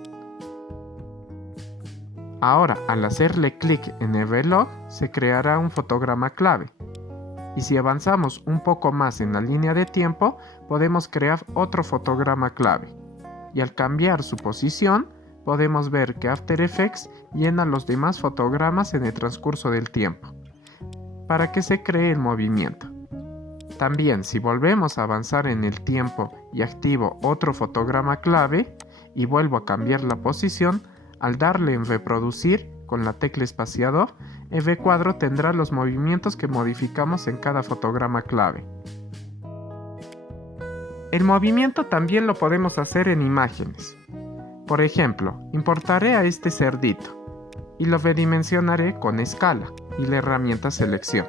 Ahora, al hacerle clic en el reloj, se creará un fotograma clave. Y si avanzamos un poco más en la línea de tiempo, podemos crear otro fotograma clave. Y al cambiar su posición, podemos ver que After Effects llena los demás fotogramas en el transcurso del tiempo, para que se cree el movimiento. También, si volvemos a avanzar en el tiempo y activo otro fotograma clave y vuelvo a cambiar la posición, al darle en reproducir con la tecla espaciador, el recuadro tendrá los movimientos que modificamos en cada fotograma clave. El movimiento también lo podemos hacer en imágenes. Por ejemplo, importaré a este cerdito y lo redimensionaré con escala y la herramienta selección.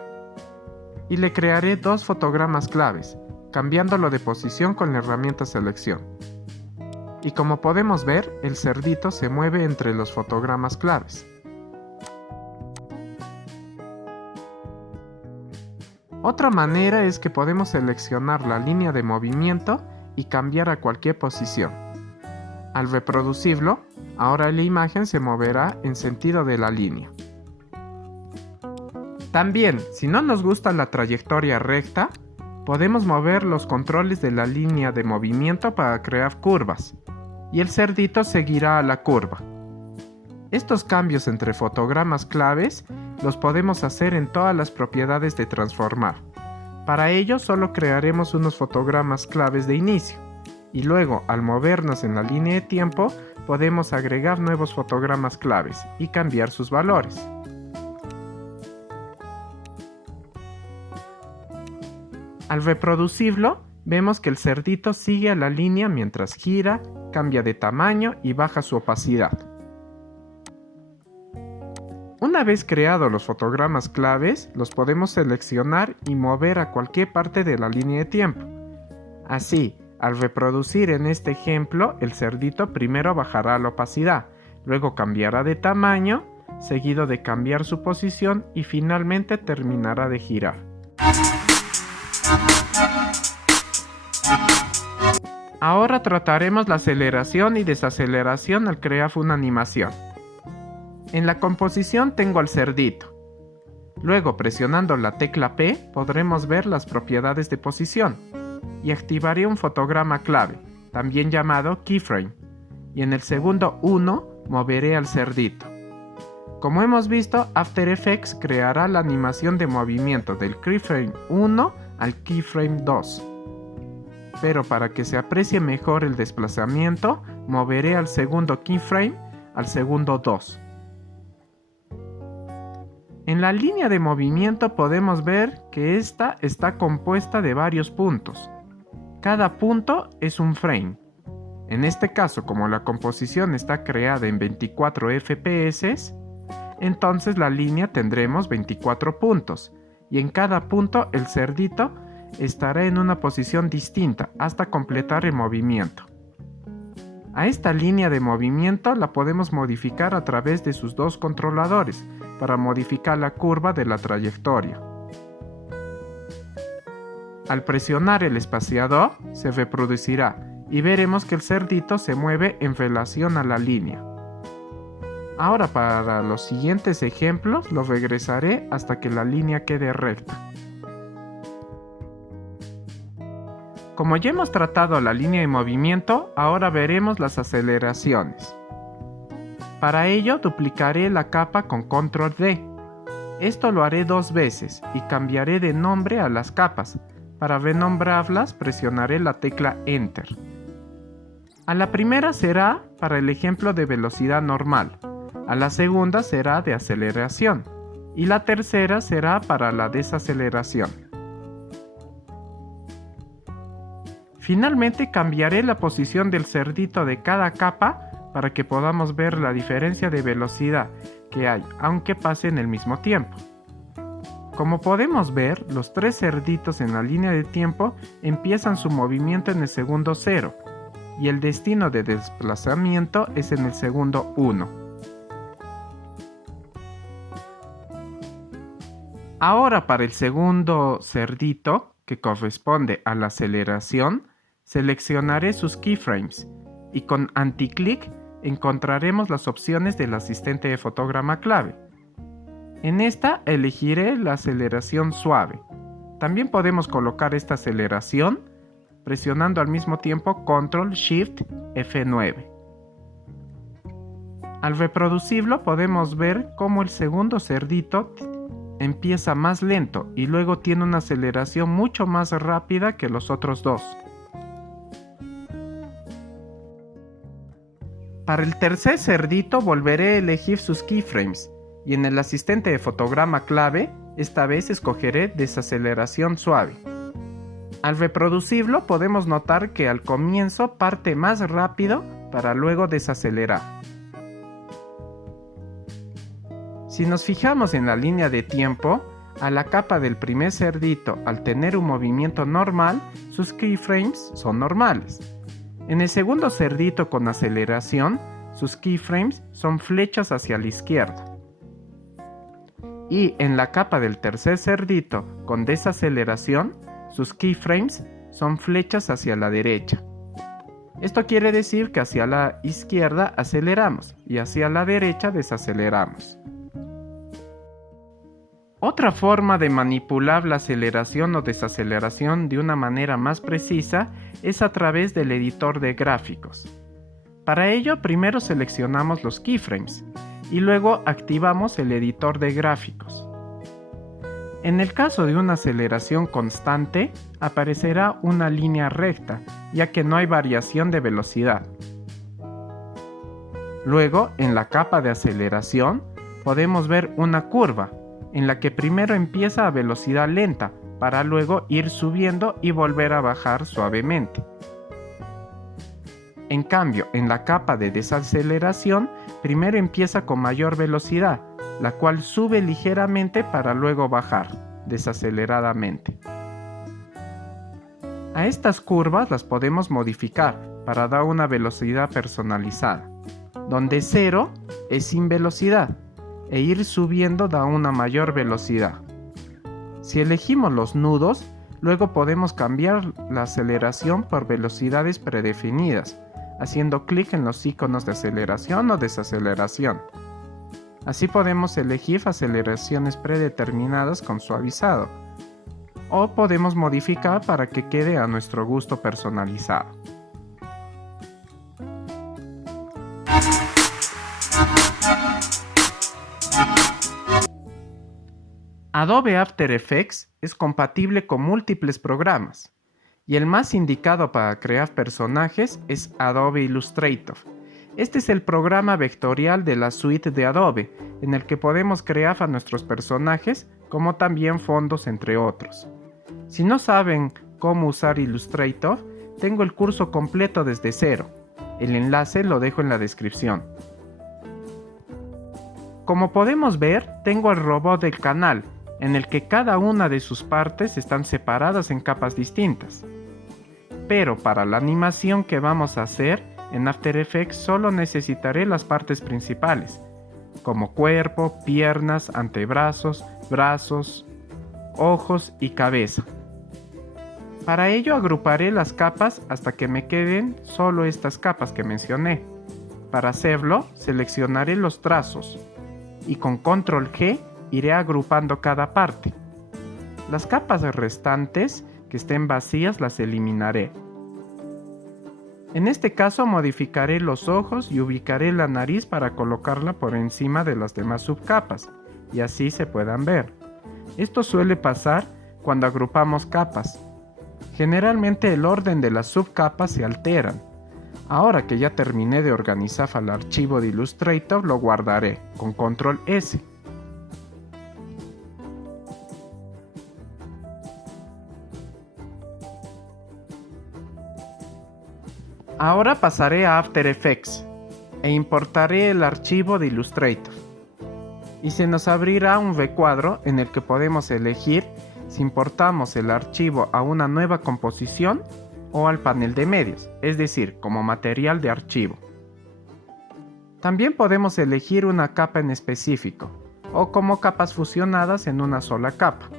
Y le crearé dos fotogramas claves, cambiándolo de posición con la herramienta selección. Y como podemos ver, el cerdito se mueve entre los fotogramas claves. Otra manera es que podemos seleccionar la línea de movimiento y cambiar a cualquier posición. Al reproducirlo, ahora la imagen se moverá en sentido de la línea. También, si no nos gusta la trayectoria recta, podemos mover los controles de la línea de movimiento para crear curvas, y el cerdito seguirá a la curva. Estos cambios entre fotogramas claves los podemos hacer en todas las propiedades de transformar. Para ello solo crearemos unos fotogramas claves de inicio, y luego al movernos en la línea de tiempo podemos agregar nuevos fotogramas claves y cambiar sus valores. Al reproducirlo, vemos que el cerdito sigue a la línea mientras gira, cambia de tamaño y baja su opacidad. Una vez creados los fotogramas claves, los podemos seleccionar y mover a cualquier parte de la línea de tiempo. Así, al reproducir en este ejemplo, el cerdito primero bajará la opacidad, luego cambiará de tamaño, seguido de cambiar su posición y finalmente terminará de girar. Ahora trataremos la aceleración y desaceleración al crear una animación. En la composición tengo al cerdito. Luego, presionando la tecla P, podremos ver las propiedades de posición y activaré un fotograma clave, también llamado keyframe, y en el segundo 1 moveré al cerdito. Como hemos visto, After Effects creará la animación de movimiento del keyframe 1 al keyframe 2. Pero para que se aprecie mejor el desplazamiento, moveré al segundo keyframe al segundo 2. En la línea de movimiento podemos ver que esta está compuesta de varios puntos. Cada punto es un frame. En este caso, como la composición está creada en 24 FPS, entonces la línea tendremos 24 puntos, y en cada punto el cerdito estará en una posición distinta hasta completar el movimiento. A esta línea de movimiento la podemos modificar a través de sus dos controladores para modificar la curva de la trayectoria. Al presionar el espaciador, se reproducirá y veremos que el cerdito se mueve en relación a la línea. Ahora para los siguientes ejemplos lo regresaré hasta que la línea quede recta. Como ya hemos tratado la línea de movimiento, ahora veremos las aceleraciones. Para ello duplicaré la capa con Control D. Esto lo haré 2 veces y cambiaré de nombre a las capas. Para renombrarlas presionaré la tecla Enter. A la primera será para el ejemplo de velocidad normal, a la segunda será de aceleración y la tercera será para la desaceleración. Finalmente cambiaré la posición del cerdito de cada capa para que podamos ver la diferencia de velocidad que hay, aunque pase en el mismo tiempo. Como podemos ver, los 3 cerditos en la línea de tiempo empiezan su movimiento en el segundo 0 y el destino de desplazamiento es en el segundo 1. Ahora para el segundo cerdito, que corresponde a la aceleración, seleccionaré sus keyframes y con anti-click encontraremos las opciones del asistente de fotograma clave. En esta elegiré la aceleración suave. También podemos colocar esta aceleración presionando al mismo tiempo Ctrl Shift F9. Al reproducirlo podemos ver cómo el segundo cerdito empieza más lento y luego tiene una aceleración mucho más rápida que los otros 2. Para el tercer cerdito volveré a elegir sus keyframes y en el asistente de fotograma clave esta vez escogeré desaceleración suave. Al reproducirlo podemos notar que al comienzo parte más rápido para luego desacelerar. Si nos fijamos en la línea de tiempo, a la capa del primer cerdito al tener un movimiento normal, sus keyframes son normales. En el segundo cerdito con aceleración, sus keyframes son flechas hacia la izquierda. Y en la capa del tercer cerdito con desaceleración, sus keyframes son flechas hacia la derecha. Esto quiere decir que hacia la izquierda aceleramos y hacia la derecha desaceleramos. Otra forma de manipular la aceleración o desaceleración de una manera más precisa es a través del editor de gráficos. Para ello, primero seleccionamos los keyframes y luego activamos el editor de gráficos. En el caso de una aceleración constante, aparecerá una línea recta, ya que no hay variación de velocidad. Luego, en la capa de aceleración, podemos ver una curva, en la que primero empieza a velocidad lenta, para luego ir subiendo y volver a bajar suavemente. En cambio, en la capa de desaceleración, primero empieza con mayor velocidad, la cual sube ligeramente para luego bajar, desaceleradamente. A estas curvas las podemos modificar para dar una velocidad personalizada, donde 0 es sin velocidad, e ir subiendo da una mayor velocidad. Si elegimos los nudos, luego podemos cambiar la aceleración por velocidades predefinidas, haciendo clic en los iconos de aceleración o desaceleración. Así podemos elegir aceleraciones predeterminadas con suavizado, o podemos modificar para que quede a nuestro gusto personalizado. Adobe After Effects es compatible con múltiples programas, y el más indicado para crear personajes es Adobe Illustrator. Este es el programa vectorial de la suite de Adobe, en el que podemos crear a nuestros personajes, como también fondos entre otros. Si no saben cómo usar Illustrator, tengo el curso completo desde cero. El enlace lo dejo en la descripción. Como podemos ver, tengo el robot del canal, en el que cada una de sus partes están separadas en capas distintas. Pero para la animación que vamos a hacer, en After Effects solo necesitaré las partes principales, como cuerpo, piernas, antebrazos, brazos, ojos y cabeza. Para ello agruparé las capas hasta que me queden solo estas capas que mencioné. Para hacerlo, seleccionaré los trazos y con Control G iré agrupando cada parte. Las capas restantes que estén vacías las eliminaré. En este caso modificaré los ojos y ubicaré la nariz para colocarla por encima de las demás subcapas y así se puedan ver. Esto suele pasar cuando agrupamos capas. Generalmente el orden de las subcapas se alteran. Ahora que ya terminé de organizar el archivo de Illustrator, lo guardaré con Control S. Ahora pasaré a After Effects e importaré el archivo de Illustrator. Y se nos abrirá un recuadro en el que podemos elegir si importamos el archivo a una nueva composición o al panel de medios, es decir, como material de archivo. También podemos elegir una capa en específico o como capas fusionadas en una sola capa.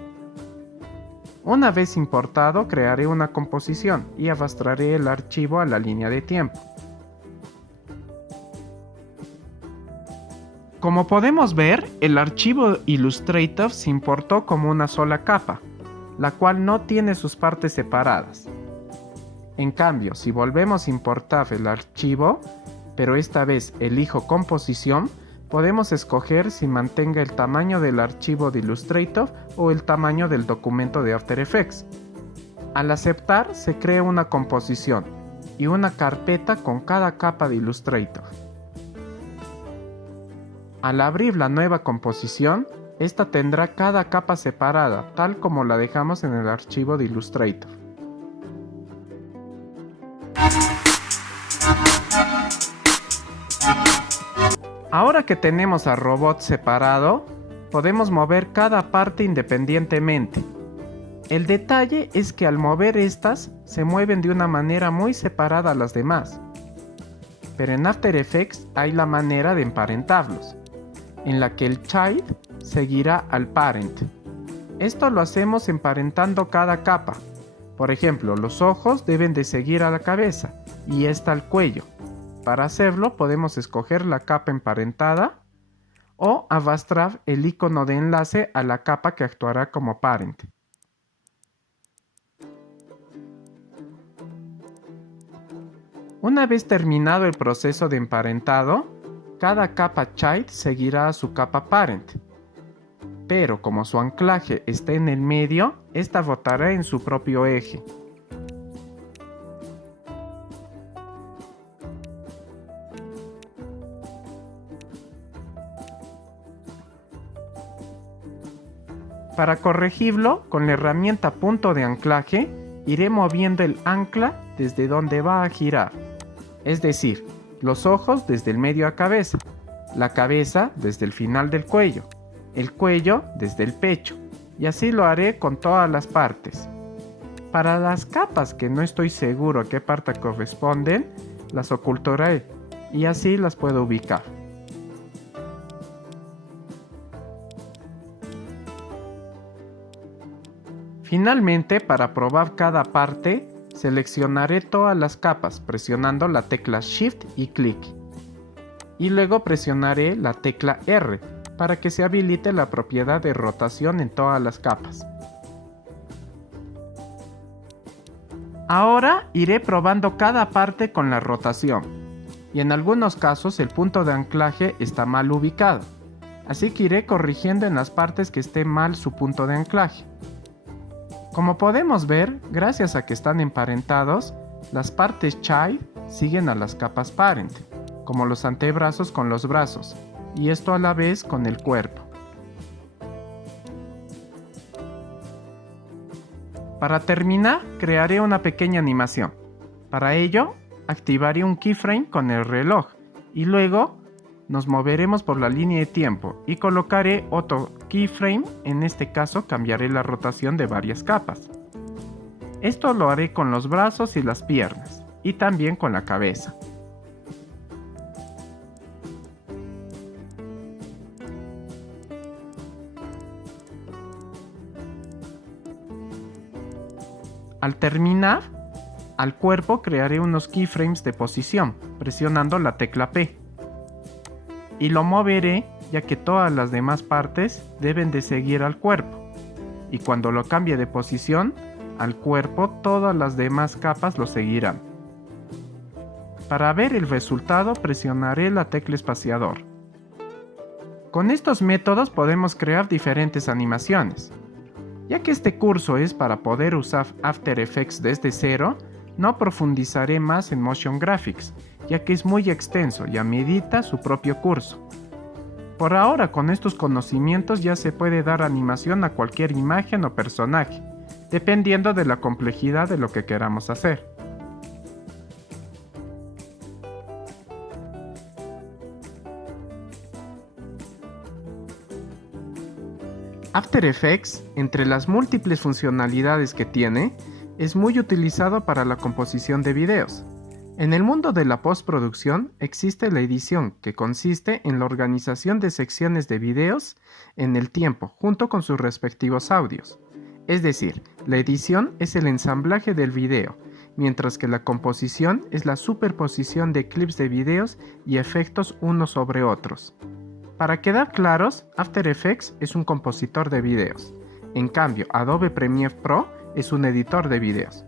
Una vez importado, crearé una composición y arrastraré el archivo a la línea de tiempo. Como podemos ver, el archivo Illustrator se importó como una sola capa, la cual no tiene sus partes separadas. En cambio, si volvemos a importar el archivo, pero esta vez elijo composición, podemos escoger si mantenga el tamaño del archivo de Illustrator o el tamaño del documento de After Effects. Al aceptar, se crea una composición y una carpeta con cada capa de Illustrator. Al abrir la nueva composición, esta tendrá cada capa separada, tal como la dejamos en el archivo de Illustrator. Ahora que tenemos al robot separado, podemos mover cada parte independientemente. El detalle es que al mover estas, se mueven de una manera muy separada a las demás. Pero en After Effects hay la manera de emparentarlos, en la que el child seguirá al parent. Esto lo hacemos emparentando cada capa. Por ejemplo, los ojos deben de seguir a la cabeza y esta al cuello. Para hacerlo podemos escoger la capa emparentada o arrastrar el icono de enlace a la capa que actuará como parent. Una vez terminado el proceso de emparentado, cada capa child seguirá a su capa parent. Pero como su anclaje está en el medio, esta rotará en su propio eje. Para corregirlo, con la herramienta punto de anclaje, iré moviendo el ancla desde donde va a girar. Es decir, los ojos desde el medio a cabeza, la cabeza desde el final del cuello, el cuello desde el pecho, y así lo haré con todas las partes. Para las capas que no estoy seguro a qué parte corresponden, las ocultaré y así las puedo ubicar. Finalmente, para probar cada parte, seleccionaré todas las capas presionando la tecla Shift y clic. Y luego presionaré la tecla R para que se habilite la propiedad de rotación en todas las capas. Ahora iré probando cada parte con la rotación. Y en algunos casos el punto de anclaje está mal ubicado. Así que iré corrigiendo en las partes que esté mal su punto de anclaje. Como podemos ver, gracias a que están emparentados, las partes child siguen a las capas parent, como los antebrazos con los brazos, y esto a la vez con el cuerpo. Para terminar, crearé una pequeña animación. Para ello, activaré un keyframe con el reloj, y luego nos moveremos por la línea de tiempo y colocaré otro keyframe, en este caso cambiaré la rotación de varias capas. Esto lo haré con los brazos y las piernas, y también con la cabeza. Al terminar, al cuerpo crearé unos keyframes de posición, presionando la tecla P. Y lo moveré ya que todas las demás partes deben de seguir al cuerpo. Y cuando lo cambie de posición, al cuerpo todas las demás capas lo seguirán. Para ver el resultado presionaré la tecla espaciador. Con estos métodos podemos crear diferentes animaciones. Ya que este curso es para poder usar After Effects desde cero, no profundizaré más en Motion Graphics, ya que es muy extenso y amerita su propio curso. Por ahora, con estos conocimientos ya se puede dar animación a cualquier imagen o personaje, dependiendo de la complejidad de lo que queramos hacer. After Effects, entre las múltiples funcionalidades que tiene, es muy utilizado para la composición de videos. En el mundo de la postproducción existe la edición, que consiste en la organización de secciones de videos en el tiempo, junto con sus respectivos audios. Es decir, la edición es el ensamblaje del video, mientras que la composición es la superposición de clips de videos y efectos unos sobre otros. Para quedar claros, After Effects es un compositor de videos. En cambio, Adobe Premiere Pro es un editor de videos.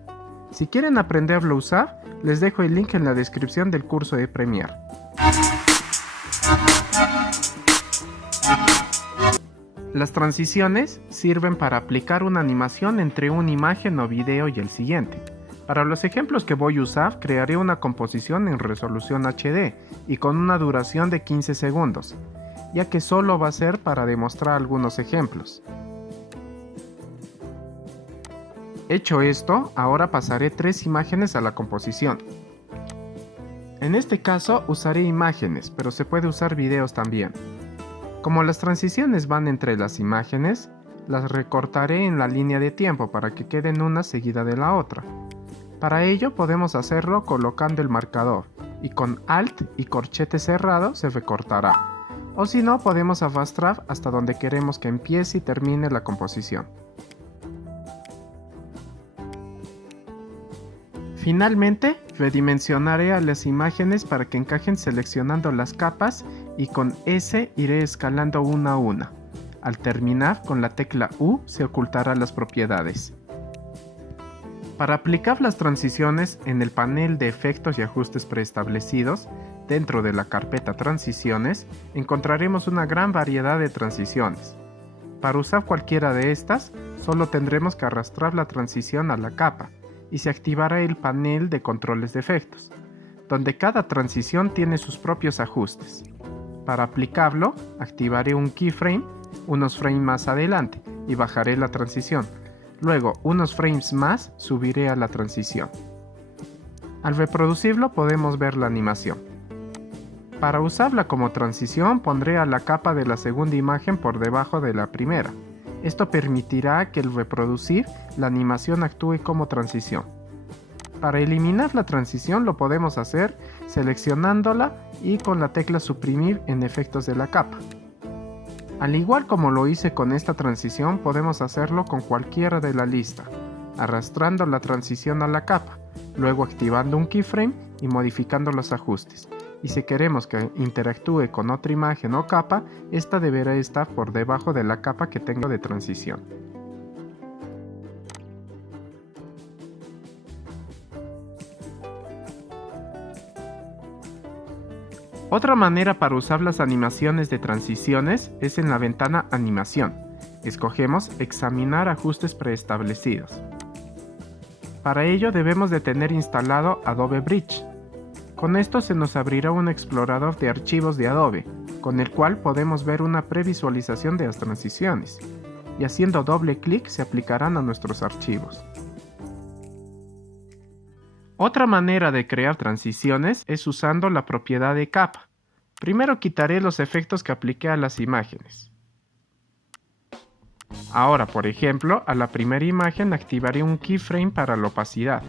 Si quieren aprenderlo a usar, les dejo el link en la descripción del curso de Premiere. Las transiciones sirven para aplicar una animación entre una imagen o video y el siguiente. Para los ejemplos que voy a usar, crearé una composición en resolución HD y con una duración de 15 segundos, ya que solo va a ser para demostrar algunos ejemplos. Hecho esto, ahora pasaré 3 imágenes a la composición. En este caso usaré imágenes, pero se puede usar videos también. Como las transiciones van entre las imágenes, las recortaré en la línea de tiempo para que queden una seguida de la otra. Para ello podemos hacerlo colocando el marcador y con Alt y corchete cerrado se recortará. O si no, podemos arrastrar hasta donde queremos que empiece y termine la composición. Finalmente, redimensionaré a las imágenes para que encajen seleccionando las capas y con S iré escalando una a una. Al terminar, con la tecla U se ocultarán las propiedades. Para aplicar las transiciones en el panel de efectos y ajustes preestablecidos, dentro de la carpeta Transiciones, encontraremos una gran variedad de transiciones. Para usar cualquiera de estas, solo tendremos que arrastrar la transición a la capa y se activará el panel de controles de efectos, donde cada transición tiene sus propios ajustes. Para aplicarlo, activaré un keyframe unos frames más adelante y bajaré la transición. Luego, unos frames más, subiré a la transición. Al reproducirlo podemos ver la animación. Para usarla como transición pondré a la capa de la segunda imagen por debajo de la primera. Esto permitirá que al reproducir la animación actúe como transición. Para eliminar la transición lo podemos hacer seleccionándola y con la tecla suprimir en efectos de la capa. Al igual como lo hice con esta transición, podemos hacerlo con cualquiera de la lista, arrastrando la transición a la capa, luego activando un keyframe y modificando los ajustes. Y si queremos que interactúe con otra imagen o capa, esta deberá estar por debajo de la capa que tengo de transición. Otra manera para usar las animaciones de transiciones es en la ventana Animación. Escogemos Examinar ajustes preestablecidos. Para ello debemos de tener instalado Adobe Bridge. Con esto se nos abrirá un explorador de archivos de Adobe, con el cual podemos ver una previsualización de las transiciones, y haciendo doble clic se aplicarán a nuestros archivos. Otra manera de crear transiciones es usando la propiedad de capa. Primero quitaré los efectos que apliqué a las imágenes. Ahora, por ejemplo, a la primera imagen activaré un keyframe para la opacidad.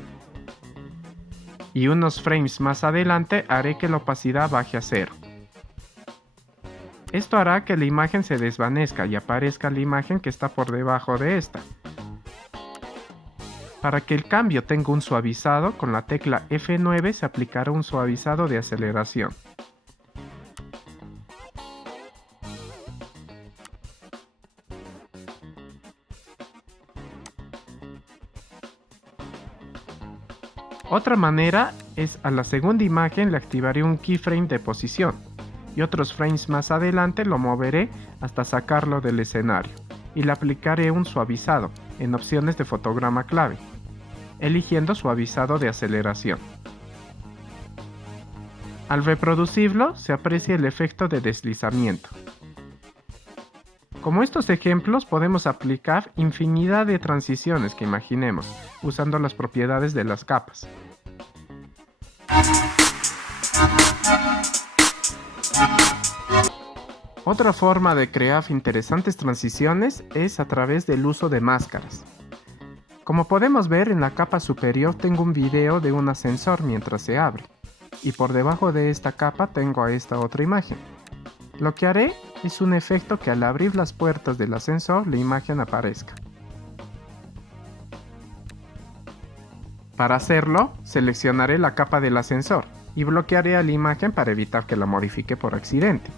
Y unos frames más adelante haré que la opacidad baje a 0. Esto hará que la imagen se desvanezca y aparezca la imagen que está por debajo de esta. Para que el cambio tenga un suavizado, con la tecla F9 se aplicará un suavizado de aceleración. Otra manera es a la segunda imagen le activaré un keyframe de posición y otros frames más adelante lo moveré hasta sacarlo del escenario y le aplicaré un suavizado en opciones de fotograma clave, eligiendo suavizado de aceleración. Al reproducirlo se aprecia el efecto de deslizamiento. Como estos ejemplos podemos aplicar infinidad de transiciones que imaginemos, usando las propiedades de las capas. Otra forma de crear interesantes transiciones es a través del uso de máscaras. Como podemos ver, en la capa superior tengo un video de un ascensor mientras se abre, y por debajo de esta capa tengo a esta otra imagen. Lo que haré es un efecto que al abrir las puertas del ascensor la imagen aparezca. Para hacerlo, seleccionaré la capa del ascensor y bloquearé a la imagen para evitar que la modifique por accidente.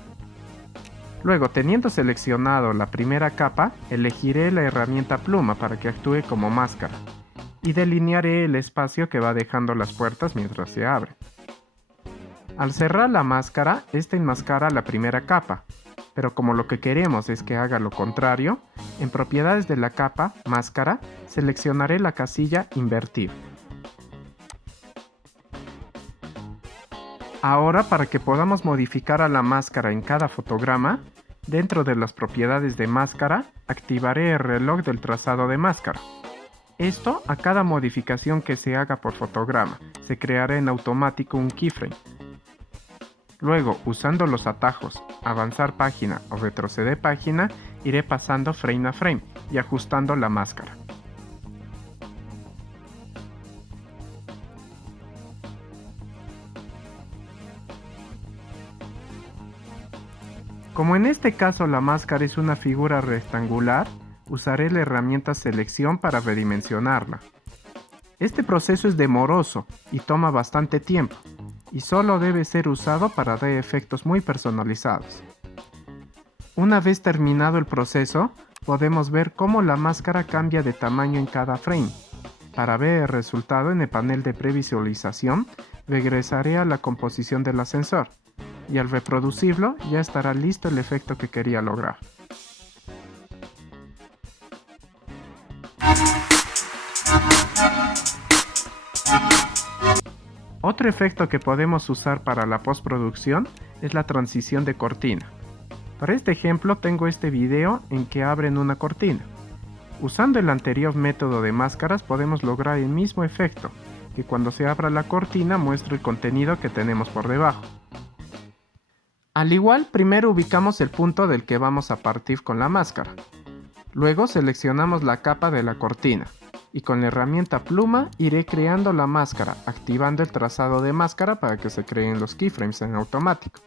Luego, teniendo seleccionado la primera capa, elegiré la herramienta pluma para que actúe como máscara y delinearé el espacio que va dejando las puertas mientras se abren. Al cerrar la máscara, esta enmascara la primera capa, pero como lo que queremos es que haga lo contrario, en propiedades de la capa máscara seleccionaré la casilla invertir. Ahora, para que podamos modificar a la máscara en cada fotograma, dentro de las propiedades de máscara activaré el reloj del trazado de máscara. Esto, a cada modificación que se haga por fotograma, se creará en automático un keyframe. Luego, usando los atajos avanzar página o retroceder página, iré pasando frame a frame y ajustando la máscara. Como en este caso la máscara es una figura rectangular, usaré la herramienta selección para redimensionarla. Este proceso es demoroso y toma bastante tiempo, y solo debe ser usado para dar efectos muy personalizados. Una vez terminado el proceso, podemos ver cómo la máscara cambia de tamaño en cada frame. Para ver el resultado en el panel de previsualización, regresaré a la composición del ascensor, y al reproducirlo ya estará listo el efecto que quería lograr. Otro efecto que podemos usar para la postproducción es la transición de cortina. Para este ejemplo tengo este video en que abren una cortina. Usando el anterior método de máscaras podemos lograr el mismo efecto, que cuando se abra la cortina muestre el contenido que tenemos por debajo. Al igual, primero ubicamos el punto del que vamos a partir con la máscara. Luego seleccionamos la capa de la cortina. Y con la herramienta pluma iré creando la máscara, activando el trazado de máscara para que se creen los keyframes en automático.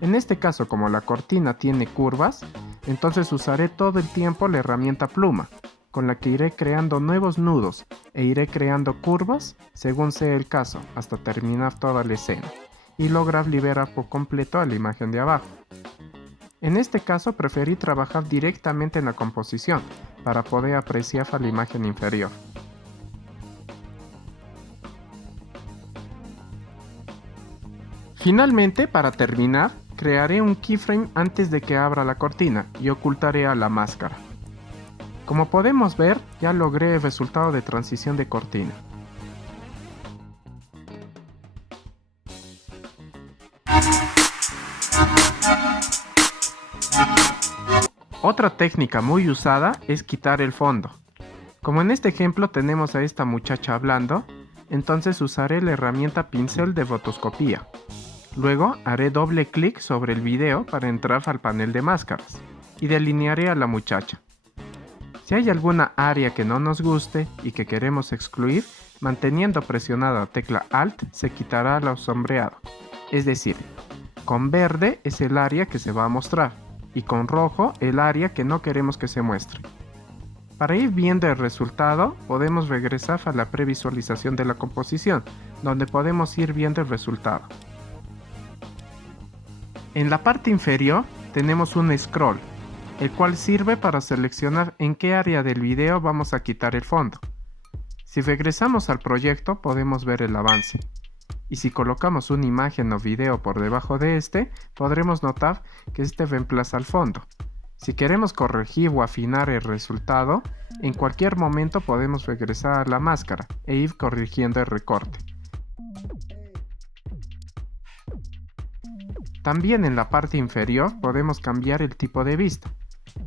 En este caso, como la cortina tiene curvas, entonces usaré todo el tiempo la herramienta pluma, con la que iré creando nuevos nudos e iré creando curvas según sea el caso, hasta terminar toda la escena y lograr liberar por completo a la imagen de abajo. En este caso preferí trabajar directamente en la composición para poder apreciar a la imagen inferior. Finalmente, para terminar, crearé un keyframe antes de que abra la cortina y ocultaré a la máscara. Como podemos ver, ya logré el resultado de transición de cortina. Otra técnica muy usada es quitar el fondo. Como en este ejemplo tenemos a esta muchacha hablando, entonces usaré la herramienta pincel de rotoscopía. Luego haré doble clic sobre el video para entrar al panel de máscaras y delinearé a la muchacha. Si hay alguna área que no nos guste y que queremos excluir, manteniendo presionada la tecla Alt se quitará lo sombreado. Es decir, con verde es el área que se va a mostrar y con rojo el área que no queremos que se muestre. Para ir viendo el resultado, podemos regresar a la previsualización de la composición, donde podemos ir viendo el resultado. En la parte inferior tenemos un scroll, el cual sirve para seleccionar en qué área del video vamos a quitar el fondo. Si regresamos al proyecto podemos ver el avance. Y si colocamos una imagen o video por debajo de este, podremos notar que este reemplaza el fondo. Si queremos corregir o afinar el resultado, en cualquier momento podemos regresar a la máscara e ir corrigiendo el recorte. También en la parte inferior podemos cambiar el tipo de vista.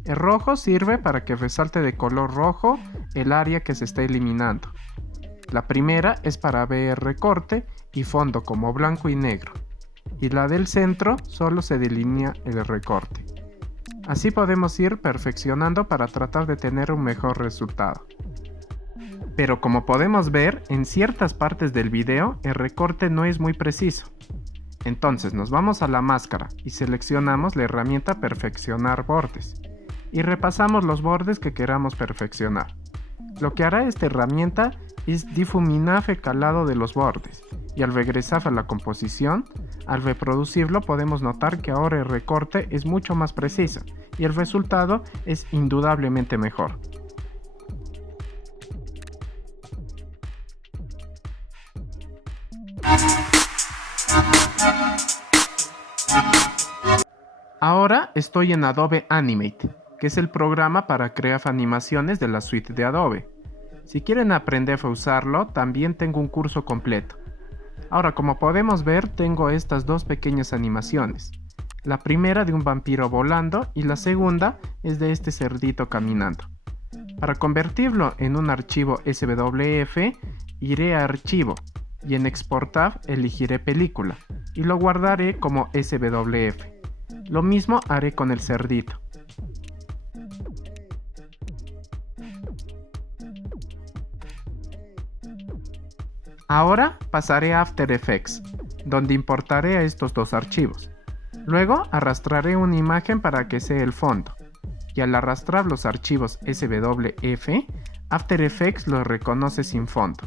El rojo sirve para que resalte de color rojo el área que se está eliminando. La primera es para ver recorte y fondo como blanco y negro. Y la del centro solo se delinea el recorte. Así podemos ir perfeccionando para tratar de tener un mejor resultado. Pero como podemos ver, en ciertas partes del video el recorte no es muy preciso. Entonces nos vamos a la máscara y seleccionamos la herramienta Perfeccionar bordes. Y repasamos los bordes que queramos perfeccionar. Lo que hará esta herramienta es difuminar el calado de los bordes. Y al regresar a la composición, al reproducirlo podemos notar que ahora el recorte es mucho más preciso y el resultado es indudablemente mejor. Ahora estoy en Adobe Animate, que es el programa para crear animaciones de la suite de Adobe. Si quieren aprender a usarlo, también tengo un curso completo. Ahora, como podemos ver, tengo estas dos pequeñas animaciones. La primera de un vampiro volando y la segunda es de este cerdito caminando. Para convertirlo en un archivo SWF, iré a Archivo y en Exportar elegiré Película y lo guardaré como SWF. Lo mismo haré con el cerdito. Ahora pasaré a After Effects, donde importaré a estos dos archivos. Luego arrastraré una imagen para que sea el fondo. Y al arrastrar los archivos SWF, After Effects los reconoce sin fondo.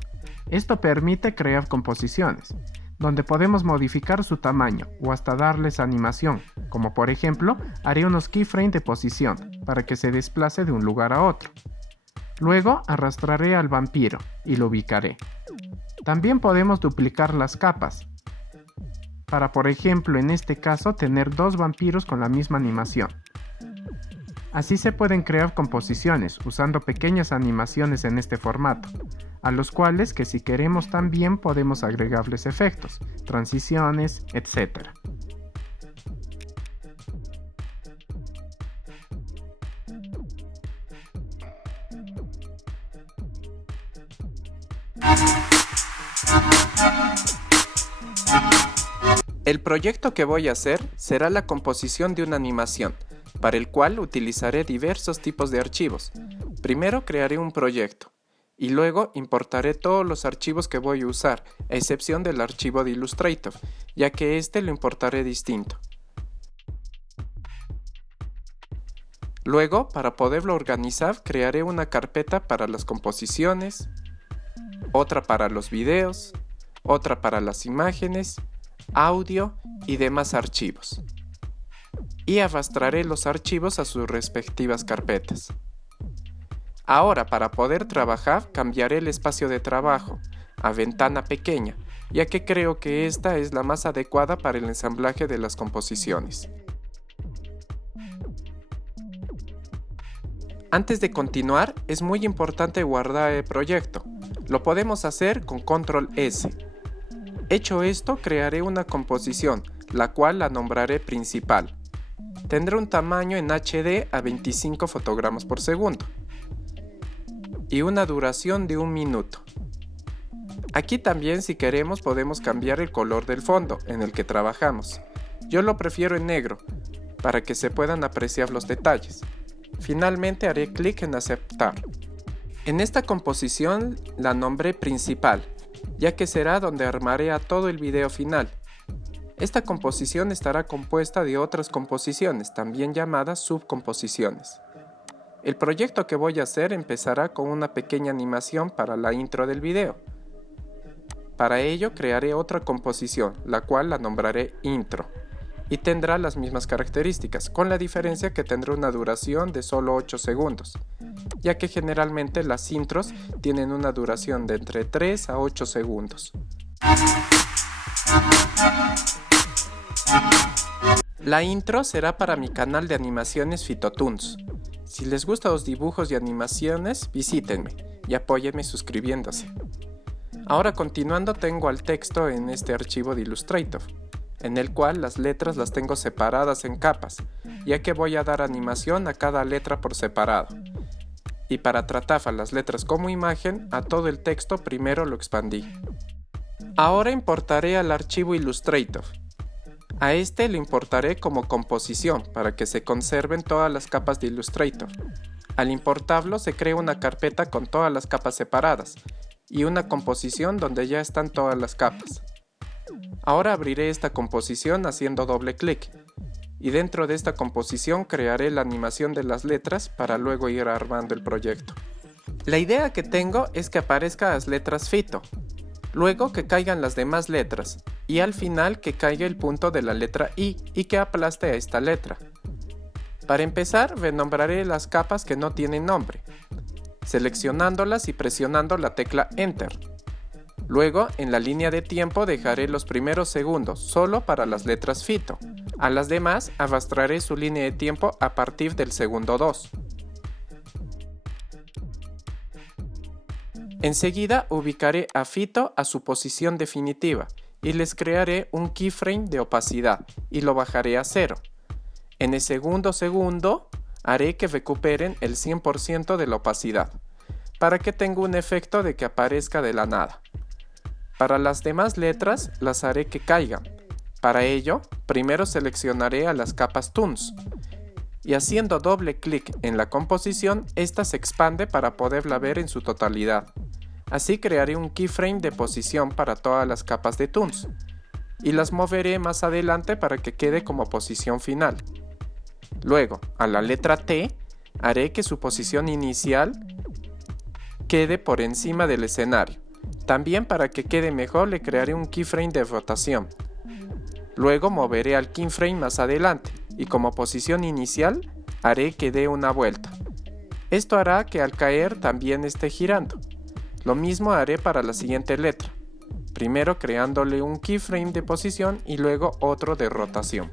Esto permite crear composiciones, donde podemos modificar su tamaño o hasta darles animación, como por ejemplo, haré unos keyframes de posición para que se desplace de un lugar a otro. Luego arrastraré al vampiro y lo ubicaré. También podemos duplicar las capas, para por ejemplo en este caso tener dos vampiros con la misma animación. Así se pueden crear composiciones usando pequeñas animaciones en este formato, a los cuales que si queremos también podemos agregarles efectos, transiciones, etc. El proyecto que voy a hacer será la composición de una animación, para el cual utilizaré diversos tipos de archivos. Primero crearé un proyecto, y luego importaré todos los archivos que voy a usar, a excepción del archivo de Illustrator, ya que este lo importaré distinto. Luego, para poderlo organizar, crearé una carpeta para las composiciones, otra para los videos, otra para las imágenes, audio y demás archivos. Y arrastraré los archivos a sus respectivas carpetas. Ahora, para poder trabajar, cambiaré el espacio de trabajo a ventana pequeña, ya que creo que esta es la más adecuada para el ensamblaje de las composiciones. Antes de continuar, es muy importante guardar el proyecto. Lo podemos hacer con Control S. Hecho esto, crearé una composición, la cual la nombraré principal. Tendrá un tamaño en HD a 25 fotogramas por segundo y una duración de 1 minuto. Aquí también, si queremos, podemos cambiar el color del fondo en el que trabajamos. Yo lo prefiero en negro, para que se puedan apreciar los detalles. Finalmente haré clic en aceptar. En esta composición la nombré principal, ya que será donde armaré a todo el video final. Esta composición estará compuesta de otras composiciones, también llamadas subcomposiciones. El proyecto que voy a hacer empezará con una pequeña animación para la intro del video. Para ello crearé otra composición, la cual la nombraré intro, y tendrá las mismas características, con la diferencia que tendrá una duración de solo 8 segundos, ya que generalmente las intros tienen una duración de entre 3 a 8 segundos. La intro será para mi canal de animaciones Fitotoons. Si les gustan los dibujos y animaciones, visítenme y apóyenme suscribiéndose. Ahora continuando, tengo al texto en este archivo de Illustrator, en el cual las letras las tengo separadas en capas, ya que voy a dar animación a cada letra por separado. Y para tratar a las letras como imagen, a todo el texto primero lo expandí. Ahora importaré al archivo Illustrator. A este lo importaré como composición para que se conserven todas las capas de Illustrator. Al importarlo se crea una carpeta con todas las capas separadas y una composición donde ya están todas las capas. Ahora abriré esta composición haciendo doble clic y dentro de esta composición crearé la animación de las letras para luego ir armando el proyecto. La idea que tengo es que aparezcan las letras Fito, luego que caigan las demás letras y al final que caiga el punto de la letra I y que aplaste a esta letra. Para empezar, renombraré las capas que no tienen nombre, seleccionándolas y presionando la tecla Enter. Luego, en la línea de tiempo dejaré los primeros segundos solo para las letras Fito. A las demás arrastraré su línea de tiempo a partir del segundo 2. Enseguida ubicaré a Fito a su posición definitiva y les crearé un keyframe de opacidad y lo bajaré a 0. En el segundo segundo haré que recuperen el 100% de la opacidad, para que tenga un efecto de que aparezca de la nada. Para las demás letras las haré que caigan. Para ello, primero seleccionaré a las capas Toons y haciendo doble clic en la composición, esta se expande para poderla ver en su totalidad. Así crearé un keyframe de posición para todas las capas de Toons y las moveré más adelante para que quede como posición final. Luego, a la letra T, haré que su posición inicial quede por encima del escenario. También para que quede mejor le crearé un keyframe de rotación. Luego moveré al keyframe más adelante y como posición inicial haré que dé una vuelta. Esto hará que al caer también esté girando. Lo mismo haré para la siguiente letra, primero creándole un keyframe de posición y luego otro de rotación.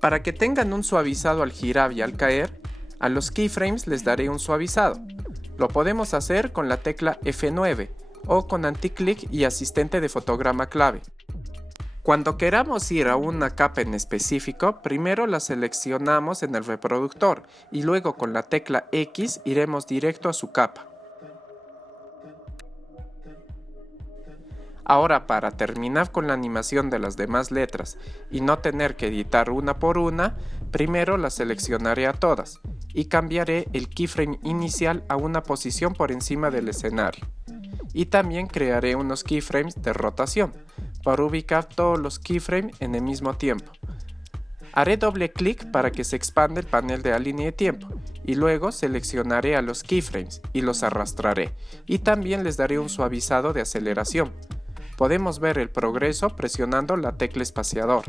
Para que tengan un suavizado al girar y al caer, a los keyframes les daré un suavizado. Lo podemos hacer con la tecla F9 o con anticlick y asistente de fotograma clave. Cuando queramos ir a una capa en específico, primero la seleccionamos en el reproductor y luego con la tecla X iremos directo a su capa. Ahora, para terminar con la animación de las demás letras y no tener que editar una por una, primero las seleccionaré a todas y cambiaré el keyframe inicial a una posición por encima del escenario. Y también crearé unos keyframes de rotación para ubicar todos los keyframes en el mismo tiempo. Haré doble clic para que se expanda el panel de la línea de tiempo y luego seleccionaré a los keyframes y los arrastraré y también les daré un suavizado de aceleración. Podemos ver el progreso presionando la tecla espaciador.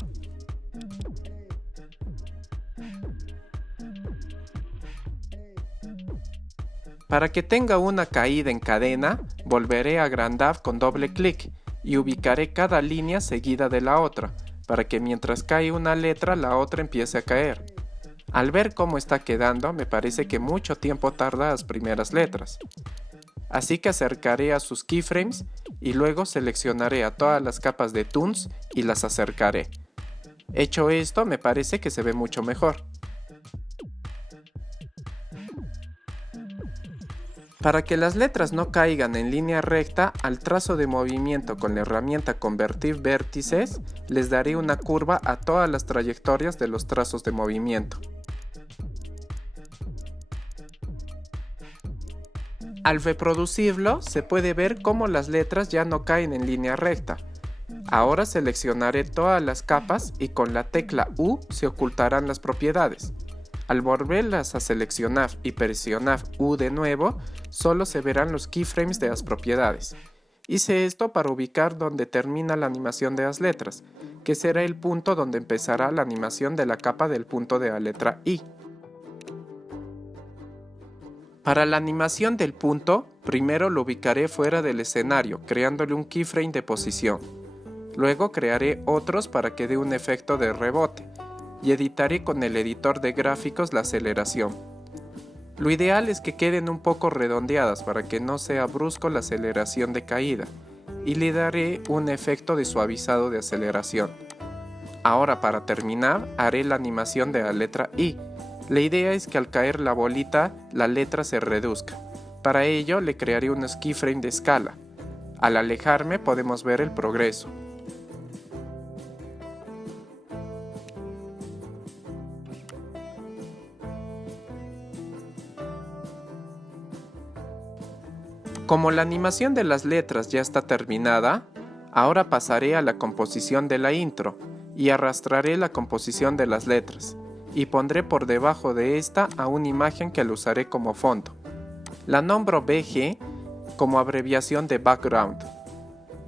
Para que tenga una caída en cadena, volveré a agrandar con doble clic y ubicaré cada línea seguida de la otra, para que mientras cae una letra la otra empiece a caer. Al ver cómo está quedando, me parece que mucho tiempo tarda las primeras letras. Así que acercaré a sus keyframes y luego seleccionaré a todas las capas de Toons y las acercaré. Hecho esto, me parece que se ve mucho mejor. Para que las letras no caigan en línea recta, al trazo de movimiento con la herramienta Convertir vértices, les daré una curva a todas las trayectorias de los trazos de movimiento. Al reproducirlo, se puede ver cómo las letras ya no caen en línea recta, Ahora seleccionaré todas las capas y con la tecla U se ocultarán las propiedades. Al volverlas a seleccionar y presionar U de nuevo, solo se verán los keyframes de las propiedades. Hice esto para ubicar donde termina la animación de las letras, que será el punto donde empezará la animación de la capa del punto de la letra I. Para la animación del punto, primero lo ubicaré fuera del escenario, creándole un keyframe de posición. Luego crearé otros para que dé un efecto de rebote, y editaré con el editor de gráficos la aceleración. Lo ideal es que queden un poco redondeadas para que no sea brusco la aceleración de caída, y le daré un efecto de suavizado de aceleración. Ahora para terminar haré la animación de la letra I. La idea es que al caer la bolita la letra se reduzca. Para ello le crearé unos keyframes de escala. Al alejarme podemos ver el progreso. Como la animación de las letras ya está terminada, ahora pasaré a la composición de la intro y arrastraré la composición de las letras y pondré por debajo de esta a una imagen que la usaré como fondo. La nombro BG como abreviación de background.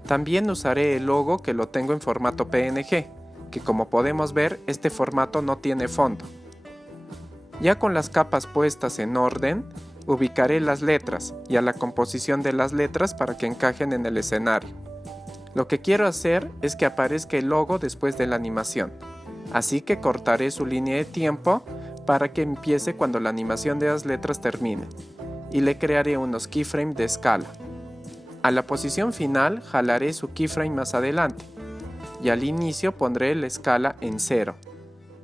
También usaré el logo que lo tengo en formato PNG, que como podemos ver este formato no tiene fondo. Ya con las capas puestas en orden, ubicaré las letras y a la composición de las letras para que encajen en el escenario. Lo que quiero hacer es que aparezca el logo después de la animación, así que cortaré su línea de tiempo para que empiece cuando la animación de las letras termine, y le crearé unos keyframes de escala. A la posición final jalaré su keyframe más adelante, y al inicio pondré la escala en 0.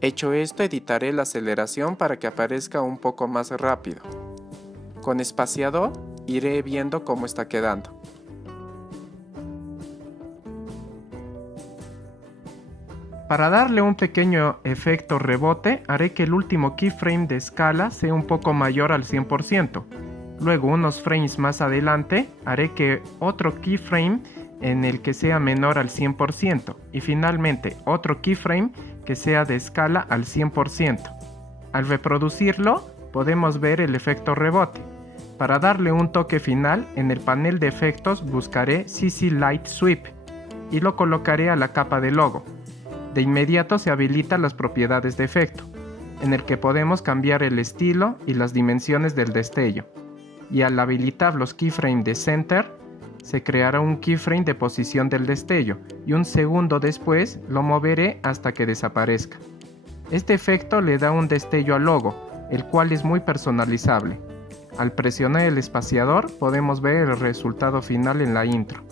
Hecho esto, editaré la aceleración para que aparezca un poco más rápido. Con espaciador iré viendo cómo está quedando. Para darle un pequeño efecto rebote, haré que el último keyframe de escala sea un poco mayor al 100%. Luego, unos frames más adelante, haré que otro keyframe en el que sea menor al 100%. Y finalmente, otro keyframe que sea de escala al 100%. Al reproducirlo, podemos ver el efecto rebote. Para darle un toque final, en el panel de efectos buscaré CC Light Sweep y lo colocaré a la capa de logo. De inmediato se habilitan las propiedades de efecto, en el que podemos cambiar el estilo y las dimensiones del destello. Y al habilitar los keyframes de Center, se creará un keyframe de posición del destello y un segundo después lo moveré hasta que desaparezca. Este efecto le da un destello al logo, el cual es muy personalizable. Al presionar el espaciador podemos ver el resultado final en la intro.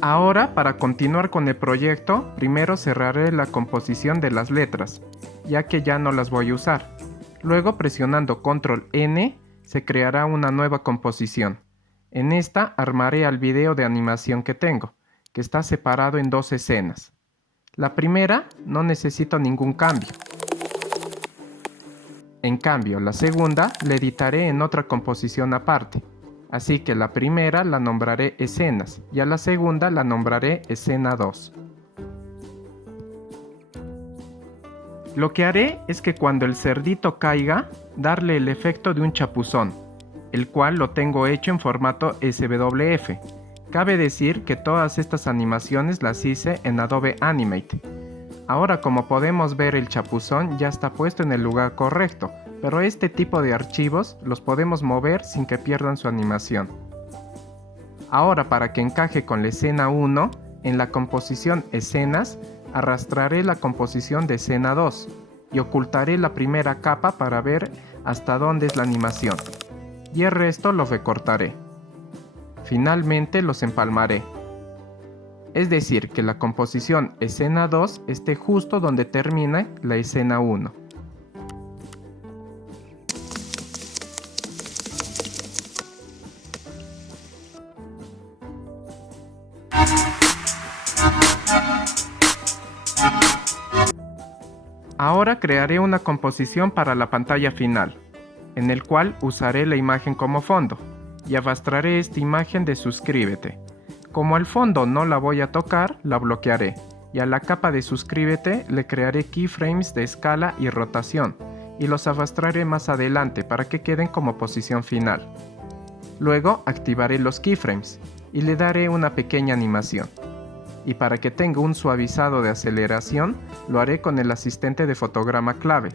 Ahora, para continuar con el proyecto, primero cerraré la composición de las letras, ya que ya no las voy a usar. Luego, presionando Control N, se creará una nueva composición. En esta armaré al video de animación que tengo, que está separado en dos escenas. La primera no necesito ningún cambio. En cambio, la segunda la editaré en otra composición aparte. Así que la primera la nombraré escenas y a la segunda la nombraré escena 2. Lo que haré es que cuando el cerdito caiga, darle el efecto de un chapuzón, el cual lo tengo hecho en formato SWF. Cabe decir que todas estas animaciones las hice en Adobe Animate. Ahora, como podemos ver, el chapuzón ya está puesto en el lugar correcto, pero este tipo de archivos los podemos mover sin que pierdan su animación. Ahora, para que encaje con la escena 1, en la composición escenas, arrastraré la composición de escena 2 y ocultaré la primera capa para ver hasta dónde es la animación, y el resto lo recortaré. Finalmente los empalmaré. Es decir, que la composición escena 2 esté justo donde termina la escena 1. Ahora crearé una composición para la pantalla final, en el cual usaré la imagen como fondo, y arrastraré esta imagen de suscríbete. Como al fondo no la voy a tocar, la bloquearé, y a la capa de suscríbete le crearé keyframes de escala y rotación, y los arrastraré más adelante para que queden como posición final. Luego activaré los keyframes, y le daré una pequeña animación. Y para que tenga un suavizado de aceleración, lo haré con el asistente de fotograma clave.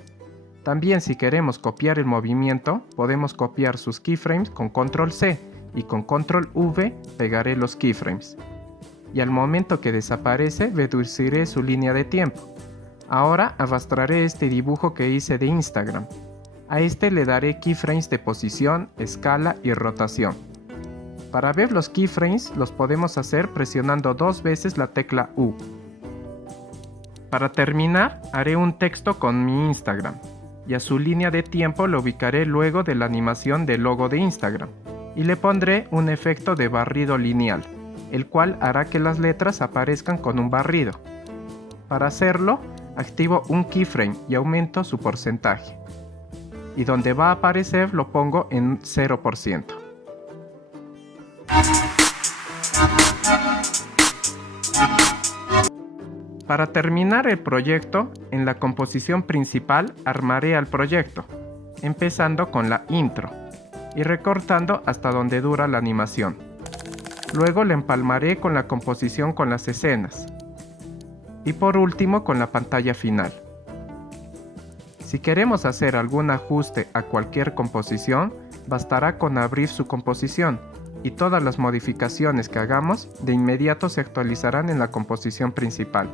También si queremos copiar el movimiento, podemos copiar sus keyframes con control C y con control V pegaré los keyframes. Y al momento que desaparece, reduciré su línea de tiempo. Ahora arrastraré este dibujo que hice de Instagram. A este le daré keyframes de posición, escala y rotación. Para ver los keyframes los podemos hacer presionando 2 veces la tecla U. Para terminar, haré un texto con mi Instagram, y a su línea de tiempo lo ubicaré luego de la animación del logo de Instagram, y le pondré un efecto de barrido lineal, el cual hará que las letras aparezcan con un barrido. Para hacerlo, activo un keyframe y aumento su porcentaje, y donde va a aparecer lo pongo en 0%. Para terminar el proyecto, en la composición principal armaré al proyecto, empezando con la intro y recortando hasta donde dura la animación. Luego le empalmaré con la composición con las escenas. Y por último con la pantalla final. Si queremos hacer algún ajuste a cualquier composición, bastará con abrir su composición y todas las modificaciones que hagamos de inmediato se actualizarán en la composición principal.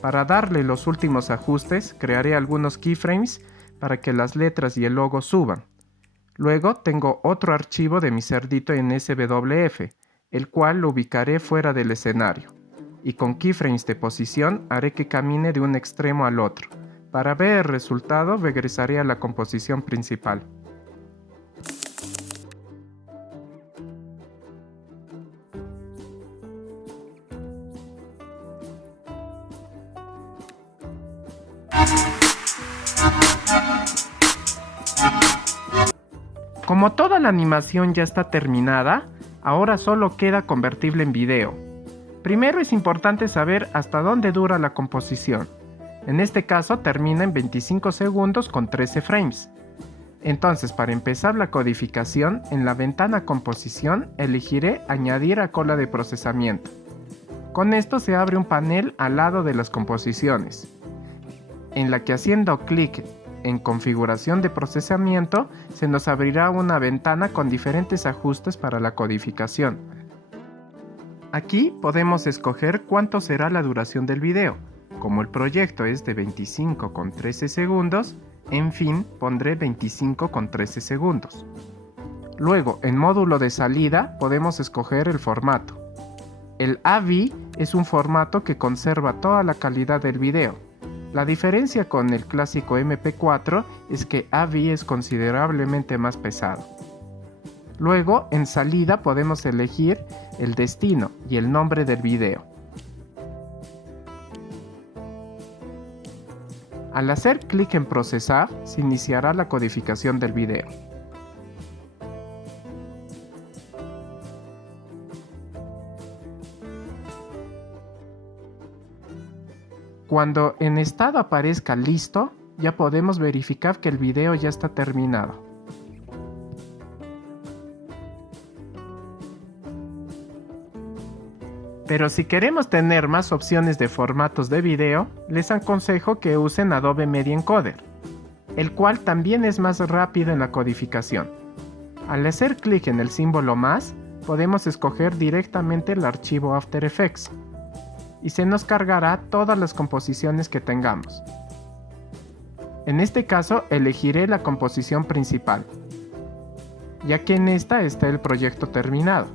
Para darle los últimos ajustes, crearé algunos keyframes para que las letras y el logo suban. Luego tengo otro archivo de mi cerdito en SWF, el cual lo ubicaré fuera del escenario. Y con keyframes de posición haré que camine de un extremo al otro. Para ver el resultado regresaré a la composición principal. Como toda la animación ya está terminada, ahora solo queda convertirla en video. Primero es importante saber hasta dónde dura la composición. En este caso termina en 25 segundos con 13 frames. Entonces, para empezar la codificación, en la ventana composición elegiré añadir a cola de procesamiento. Con esto se abre un panel al lado de las composiciones, en la que haciendo clic en configuración de procesamiento se nos abrirá una ventana con diferentes ajustes para la codificación. Aquí podemos escoger cuánto será la duración del video. Como el proyecto es de 25 con 13 segundos, en fin, pondré 25 con 13 segundos. Luego, en módulo de salida, podemos escoger el formato. El AVI es un formato que conserva toda la calidad del video. La diferencia con el clásico MP4 es que AVI es considerablemente más pesado. Luego, en salida podemos elegir el destino y el nombre del video. Al hacer clic en procesar, se iniciará la codificación del video. Cuando en estado aparezca listo, ya podemos verificar que el video ya está terminado. Pero si queremos tener más opciones de formatos de video, les aconsejo que usen Adobe Media Encoder, el cual también es más rápido en la codificación. Al hacer clic en el símbolo más, podemos escoger directamente el archivo After Effects, y se nos cargará todas las composiciones que tengamos. En este caso elegiré la composición principal, ya que en esta está el proyecto terminado.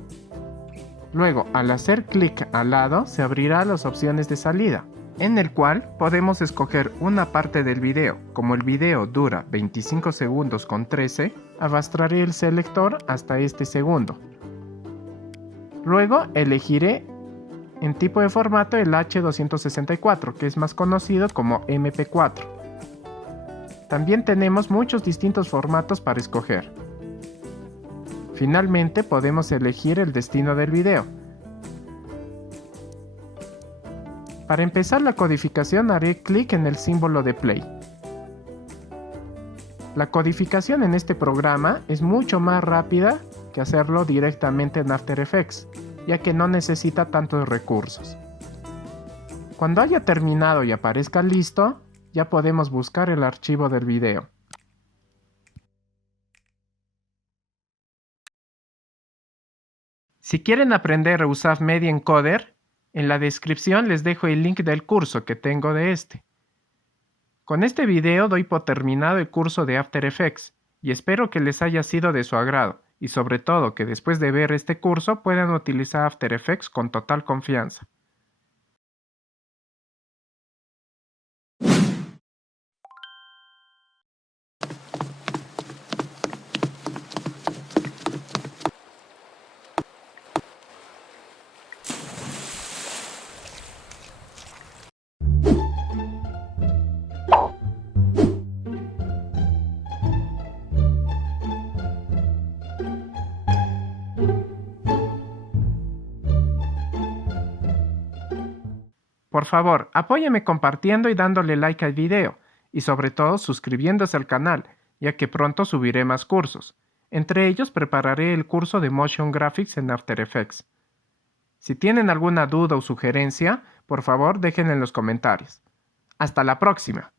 Luego, al hacer clic al lado, se abrirá las opciones de salida, en el cual podemos escoger una parte del video. Como el video dura 25 segundos con 13, arrastraré el selector hasta este segundo. Luego elegiré en tipo de formato el H264, que es más conocido como MP4. También tenemos muchos distintos formatos para escoger. Finalmente podemos elegir el destino del video. Para empezar la codificación haré clic en el símbolo de play. La codificación en este programa es mucho más rápida que hacerlo directamente en After Effects, ya que no necesita tantos recursos. Cuando haya terminado y aparezca listo, ya podemos buscar el archivo del video. Si quieren aprender a usar Media Encoder, en la descripción les dejo el link del curso que tengo de este. Con este video doy por terminado el curso de After Effects y espero que les haya sido de su agrado y sobre todo que después de ver este curso puedan utilizar After Effects con total confianza. Por favor, apóyeme compartiendo y dándole like al video, y sobre todo suscribiéndose al canal, ya que pronto subiré más cursos. Entre ellos prepararé el curso de Motion Graphics en After Effects. Si tienen alguna duda o sugerencia, por favor déjenla en los comentarios. ¡Hasta la próxima!